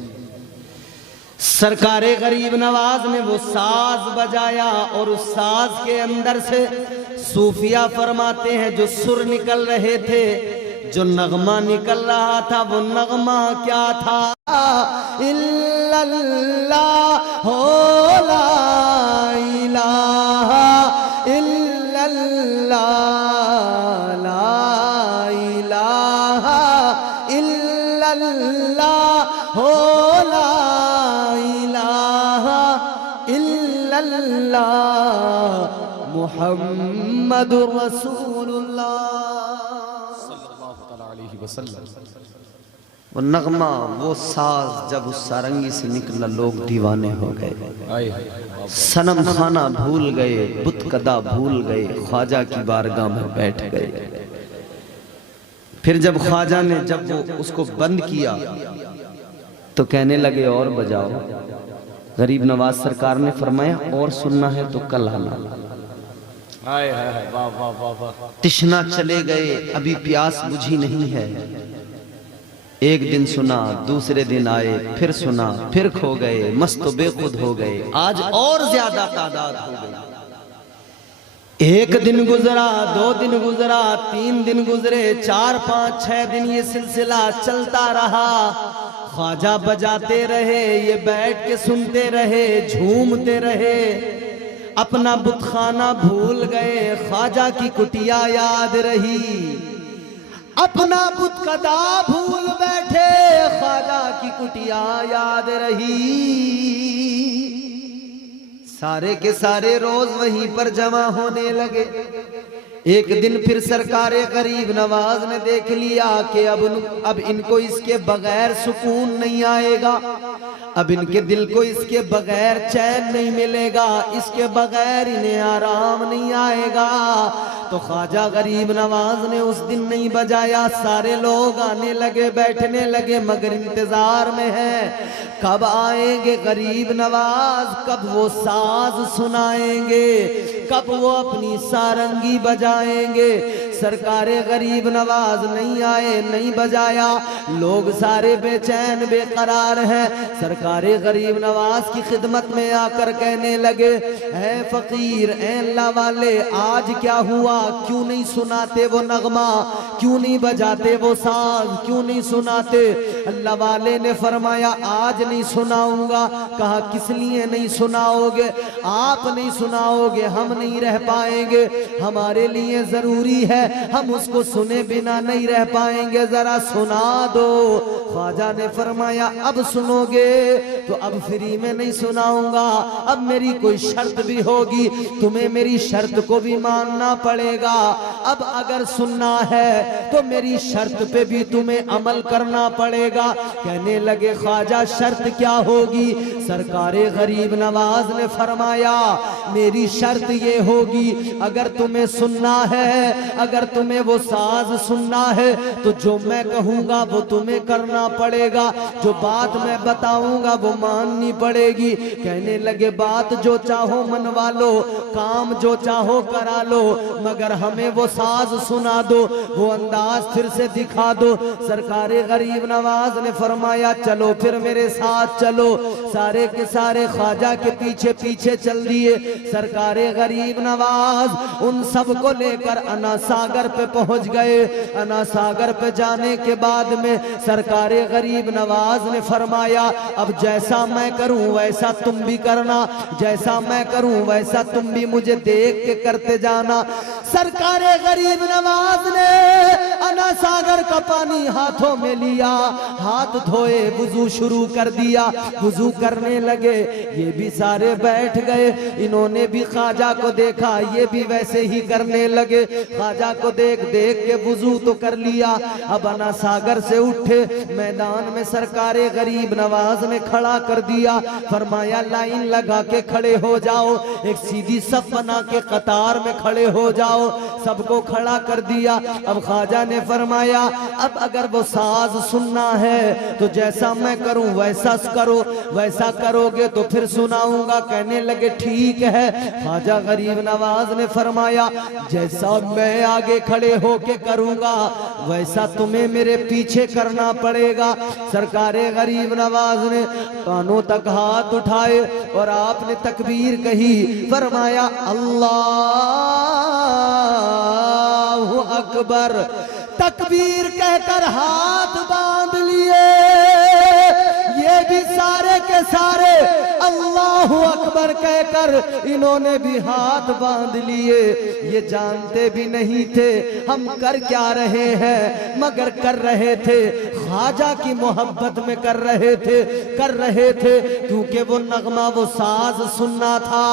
सरकारे गरीब नवाज ने वो साज बजाया और उस साज के अंदर से सूफिया फरमाते हैं जो सुर निकल रहे थे, जो नगमा निकल रहा था, वो नगमा क्या था। इल्लल्लाह हो ला इलाहा इल्लल्लाह ला इलाहा इल्लल्लाह हो ला इलाहा इल्लल्लाह मुहम्मदुर रसूलुल्लाह। वो नगमा, वो साज जब उस सारंगी से निकला, लोग दीवाने हो गए, सनम खाना भूल गए, बुत कदा भूल गए, ख्वाजा की बारगाह में बैठ गए। फिर जब ख्वाजा ने जब वो उसको बंद किया तो कहने लगे और बजाओ। गरीब नवाज सरकार ने फरमाया और सुनना है तो कल आना। वाह वाह वाह वाह। तिश्ना चले गए, अभी प्यास बुझी नहीं है। एक दिन सुना, दूसरे दिन आए, फिर सुना, फिर खो गए, मस्त बेखुद हो गए, आज और ज्यादा तादाद हो गई। 1 दिन गुजरा, 2 दिन गुजरा, 3 दिन गुजरे, 4 5 6 दिन ये सिलसिला चलता रहा। ख्वाजा बजाते रहे, ये बैठ के सुनते रहे, झूमते रहे, अपना बुतखाना भूल गए, ख्वाजा की कुटिया याद रही, अपना बुतकदा भूल बैठे, ख्वाजा की कुटिया याद रही। सारे के सारे रोज वहीं पर जमा होने लगे। एक दिन फिर सरकारे गरीब नवाज ने देख लिया कि अब इनको इसके बगैर सुकून नहीं आएगा, अब इनके दिल को इसके बगैर चैन नहीं मिलेगा, इसके बगैर इन्हें आराम नहीं आएगा। तो ख्वाजा गरीब नवाज ने उस दिन नहीं बजाया। सारे लोग आने लगे, बैठने लगे, मगर इंतजार में है कब आएंगे गरीब नवाज, कब वो साज सुनाएंगे, कब वो अपनी सारंगी बजाएंगे। सरकारे गरीब नवाज नहीं आए, नहीं बजाया, लोग सारे बेचैन बेकरार हैं। सरकारे गरीब नवाज की खिदमत में आकर कहने लगे, ऐ फकीर, ऐ अल्लाह वाले, आज क्या हुआ, क्यों नहीं सुनाते वो नगमा, क्यों नहीं बजाते वो साज, क्यों नहीं सुनाते। अल्लाह वाले ने फरमाया आज नहीं सुनाऊंगा। कहा किस लिए नहीं सुनाओगे, आप नहीं सुनाओगे हम नहीं रह पाएंगे, हमारे लिए जरूरी है, हम उसको सुने बिना नहीं रह पाएंगे, जरा सुना दो। ख्वाजा ने फरमाया अब सुनोगे तो अब फ्री में नहीं सुनाऊंगा, अब मेरी कोई शर्त भी होगी, तुम्हें मेरी शर्त को भी मानना पड़ेगा। अब अगर सुनना है तो मेरी शर्त पे भी तुम्हें अमल करना पड़ेगा। कहने लगे ख्वाजा शर्त क्या होगी। सरकारे गरीब नवाज ने फरमाया मेरी शर्त ये होगी, अगर तुम्हें सुनना है, अगर तुम्हें वो साज सुनना है तो जो मैं कहूंगा वो तुम्हें करना पड़ेगा, जो बात मैं बताऊंगा वो माननी पड़ेगी। कहने लगे बात जो चाहो मनवा लो, काम जो चाहो करा लो, मगर हमें वो साज सुना दो, वो अंदाज फिर से दिखा दो। सरकारे गरीब नवाज ने फरमाया चलो फिर मेरे साथ चलो। सारे के सारे ख्वाजा के पीछे पीछे चल दिए। सरकारे गरीब नवाज उन सब को लेकर अना सागर पे पहुंच गए। अना सागर पे जाने के बाद में सरकारे गरीब नवाज ने फरमाया अब जैसा मैं करूं वैसा तुम भी करना, जैसा मैं करूं वैसा तुम भी मुझे देख के करते जाना। सरकारे गरीब नवाज ने बना सागर का पानी हाथों में लिया, हाथ धोए, वुजू शुरू कर दिया, वुजू करने लगे। ये भी सारे बैठ गए, इन्होंने भी ख्वाजा को देखा, ये भी वैसे ही करने लगे। ख्वाजा को देख देख के वुजू तो कर लिया। अब अना सागर से उठे, मैदान में सरकारे गरीब नवाज ने खड़ा कर दिया। फरमाया लाइन लगा के खड़े हो जाओ, एक सीधी सफ बना के कतार में खड़े हो जाओ। सबको खड़ा कर दिया। अब ख्वाजा ने फरमाया अब अगर वो साज सुनना है तो जैसा मैं करूं वैसा करो, वैसा करोगे तो फिर सुनाऊंगा। कहने लगे ठीक है। ख्वाजा गरीब नवाज ने फरमाया जैसा मैं आगे खड़े होके करूंगा वैसा तुम्हें मेरे पीछे करना पड़ेगा। सरकारे गरीब नवाज ने कानों तक हाथ उठाए और आपने तकबीर कही। फरमाया अल्लाहु अकबर। तकबीर कहकर हाथ बांध लिए। ये भी सारे के सारे अल्लाहु अकबर कहकर इन्होंने भी हाथ बांध लिए। ये जानते भी नहीं थे हम कर क्या रहे हैं, मगर कर रहे थे ख्वाजा की मोहब्बत में कर रहे थे क्योंकि वो नगमा वो साज सुनना था।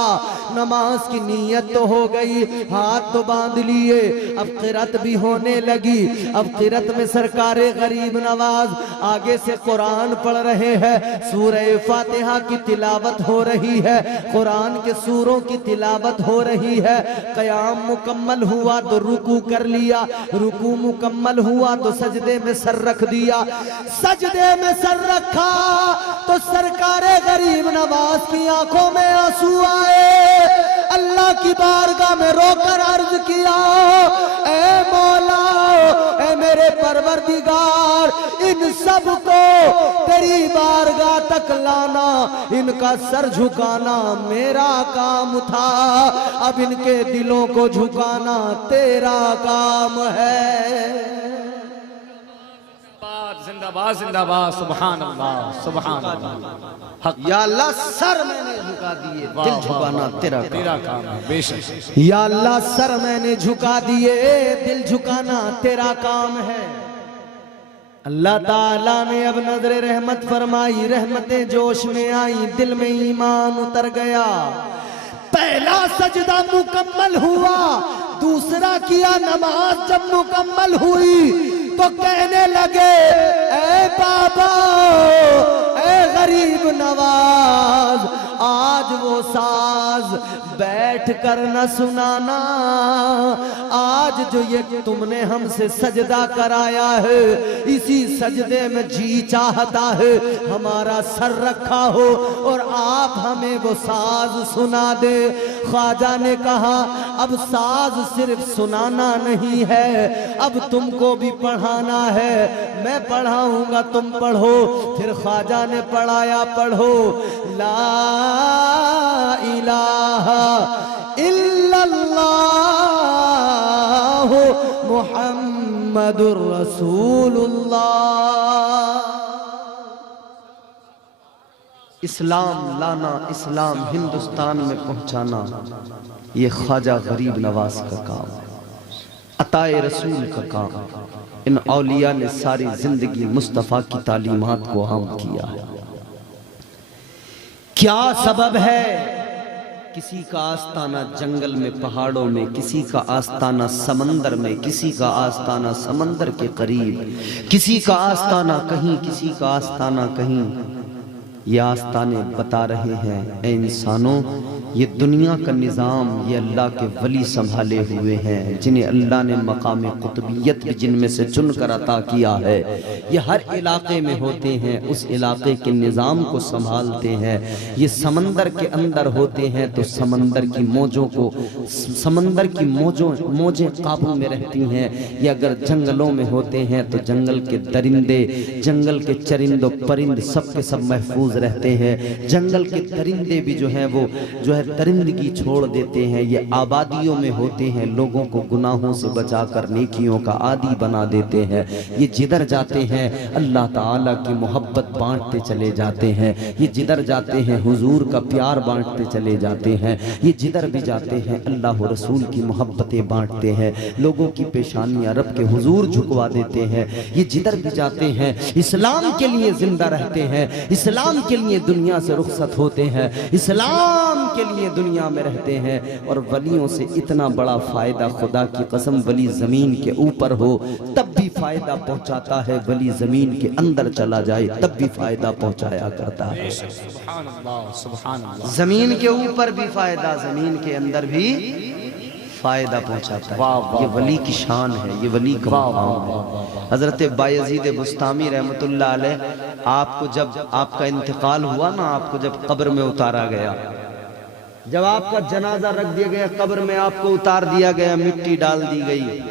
नमाज की नीयत तो हो गई, हाथ तो बांध लिए। अब क़िरात भी होने लगी। अब क़िरात में सरकारे गरीब नवाज आगे से कुरान पढ़ रहे हैं, सूरह फातिहा की तिलावत हो रही है, कुरान के सूरों की तिलावत हो रही है। क़याम मुकम्मल हुआ तो रुकू कर लिया, रुकू मुकम्मल हुआ तो सजदे में सर रख दिया। सजदे में सर रखा तो सरकारे गरीब नवाज की आंखों में आंसू आए। अल्लाह की बारगाह में रोकर अर्ज किया ऐ मौला, ऐ मेरे परवरदिगार, इन सब को तेरी बारगाह तक लाना, इनका सर झुकाना मेरा काम था, अब इनके दिलों को झुकाना तेरा काम है। जिंदाबाद जिंदाबाद, सुभान अल्लाह सुभान अल्लाह। या अल्लाह सर मैंने झुका दिए, दिल झुकाना तेरा काम है। बेशक या अल्लाह सर मैंने झुका दिए, दिल झुकाना तेरा काम है। अल्लाह ताला ने अब नजर रहमत फरमाई, रहमतें जोश में आई, दिल में ईमान उतर गया। पहला सजदा मुकम्मल हुआ, दूसरा किया। नमाज जब मुकम्मल हुई तो कहने लगे ऐ बाबा, ऐ गरीब नवाज, आज वो साज बैठ कर न सुनाना, आज जो ये तुमने हमसे सजदा कराया है इसी सजदे में जी चाहता है हमारा सर रखा हो और आप हमें वो साज सुना दे। ख्वाजा ने कहा अब साज सिर्फ सुनाना नहीं है, अब तुमको भी पढ़ाना है। मैं पढ़ाऊंगा, तुम पढ़ो। फिर ख्वाजा ने पढ़ाया, पढ़ो ला इलाहा इल्लल्लाह मुहम्मदुर रसूलुल्लाह। इस्लाम लाना, इस्लाम हिंदुस्तान में पहुंचाना, ये ख्वाजा गरीब नवाज का काम है, अताए रसूल का काम। इन औलिया ने सारी जिंदगी मुस्तफ़ा की तालीमात को आम किया है। क्या सबब है? किसी का आस्ताना जंगल में, पहाड़ों में, किसी का आस्ताना समंदर में, किसी का आस्ताना समंदर के करीब, किसी का आस्ताना कहीं, किसी का आस्ताना कहीं। ये आस्ताने बता रहे हैं ऐ इंसानों, ये दुनिया का निज़ाम ये अल्लाह के वली संभाले हुए हैं, जिन्हें अल्लाह ने मकाम कुतुबियत भी जिनमें से चुनकर अता किया है। ये हर इलाके में होते हैं, उस इलाके के निज़ाम को संभालते हैं। ये समंदर के अंदर होते हैं तो समंदर की मौजों को, समंदर की मौजें काबू में रहती हैं। ये अगर जंगलों में होते हैं तो जंगल के दरिंदे, जंगल के चरिंदो परिंद सब के सब महफूज महफूज रहते हैं। जंगल के परिंदे भी जो हैं वो जो है परिंदगी छोड़ देते हैं। ये आबादियों में होते हैं, लोगों को गुनाहों से बचाकर नेकियों का आदी बना देते हैं। ये जिधर जाते हैं अल्लाह ताला की मोहब्बत बांटते चले जाते हैं। ये जिधर जाते हैं हुजूर का प्यार बांटते चले जाते हैं। ये जिधर भी जाते हैं अल्लाह रसूल की मोहब्बतें बांटते हैं। लोगों की पेशानियां रब के हुजूर झुकवा देते हैं। ये जिधर भी जाते हैं इस्लाम के लिए जिंदा रहते हैं, इस्लाम के लिए दुनिया से रुखसत होते हैं, इस्लाम के लिए दुनिया में रहते हैं। और वलियों से इतना बड़ा फायदा, खुदा की कसम, वली जमीन के ऊपर हो तब भी फायदा पहुंचाता है, वली जमीन के अंदर चला जाए तब भी फायदा पहुंचाया करता है। सुभान अल्लाह, सुभान अल्लाह। जमीन के ऊपर भी फायदा, जमीन के अंदर भी फायदा पहुंचाता है। ये वली की शान है, ये वली का मकाम है। हजरत बायजीद बुस्तामी रहमतुल्लाह अलैह, आपको जब आपका इंतकाल हुआ ना, आपको जब कब्र में उतारा गया, जब आपका जनाजा रख दिया गया, कब्र में आपको उतार दिया गया, मिट्टी डाल दी गई,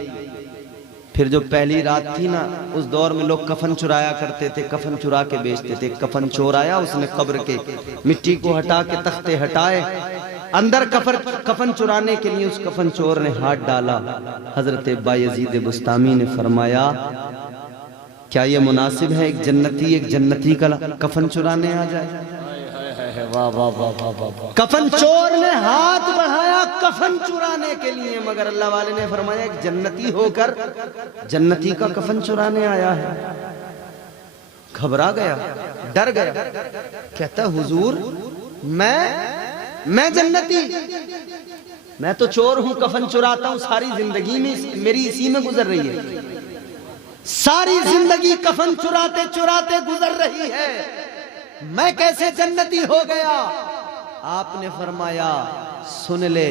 फिर जो पहली रात थी ना, उस दौर में लोग कफन चुराया करते थे, कफन चुरा के बेचते थे। कफन चोर आया, उसने कब्र के मिट्टी को हटा के तख्ते हटाए, अंदर कफन चुराने के लिए उस कफन चोर ने हाथ डाला। हजरत बायजीद बुस्तामी ने फरमाया, क्या ये मुनासिब है एक जन्नती का कफन चुराने आ जाए? वाह वाह वाह वाह वाह। कफन चोर ने हाथ बढ़ाया कफन चुराने के लिए, मगर अल्लाह वाले ने फरमाया एक जन्नती होकर जन्नती का कफन चुराने आया है। घबरा गया, डर गया, कहता हुजूर मैं जन्नती, मैं तो चोर हूं, कफन चुराता हूं, सारी जिंदगी में मेरी इसी में गुजर रही है, सारी जिंदगी कफन चुराते चुराते गुजर रही है, मैं कैसे जन्नती हो गया? आपने फरमाया, सुन ले,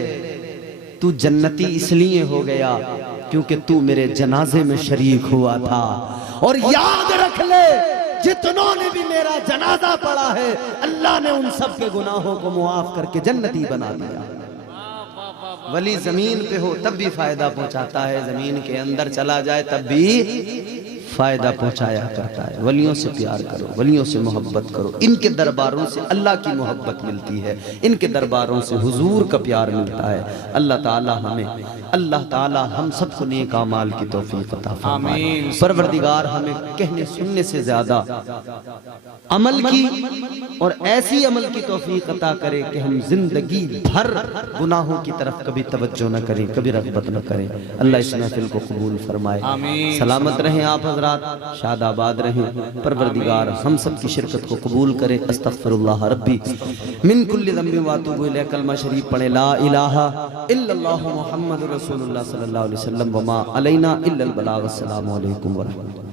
तू जन्नती इसलिए हो गया क्योंकि तू मेरे जनाजे में शरीक हुआ था। और याद रख ले, जितनों ने भी मेरा जनाजा पढ़ा है, अल्लाह ने उन सब के गुनाहों को मुआफ करके जन्नती बना दिया। वली जमीन पे हो तब भी फायदा पहुंचाता है, जमीन के अंदर चला जाए तब भी फायदा पहुंचाया करता है। वलियों से प्यार करो, वलियों से मोहब्बत करो, इनके दरबारों से अल्लाह की मोहब्बत मिलती है, इनके दरबारों से हुजूर का प्यार मिलता है। अल्लाह ताला हम सबको नेक अमाल की तौफीक अता फरमाए। परवरदिगार हमें कहने सुनने से ज्यादा अमल की और ऐसी अमल की तौफीक अता करे कि हम जिंदगी भर गुनाहों की तरफ कभी तवज्जो न करें, कभी रग़बत न करें। अल्लाह इस महफिल को कबूल फरमाए। सलामत रहें आप हज़रात, शादाबाद रहें। परवरदिगार हम सब की शिरकत को कबूल करे। अस्तग़फिरुल्लाह रब्बी मिन कुल्लि ज़ंबिन व अतूबु इलैह। कलमा शरीफ पढ़े, ला इलाहा इल्लल्लाहु मुहम्मदुर रसूलुल्लाह सल्लल्लाहु अलैहि वसल्लम व मा अलैना इल्लल बलाग। अस्सलामु अलैकुम व रहमतुल्लाह।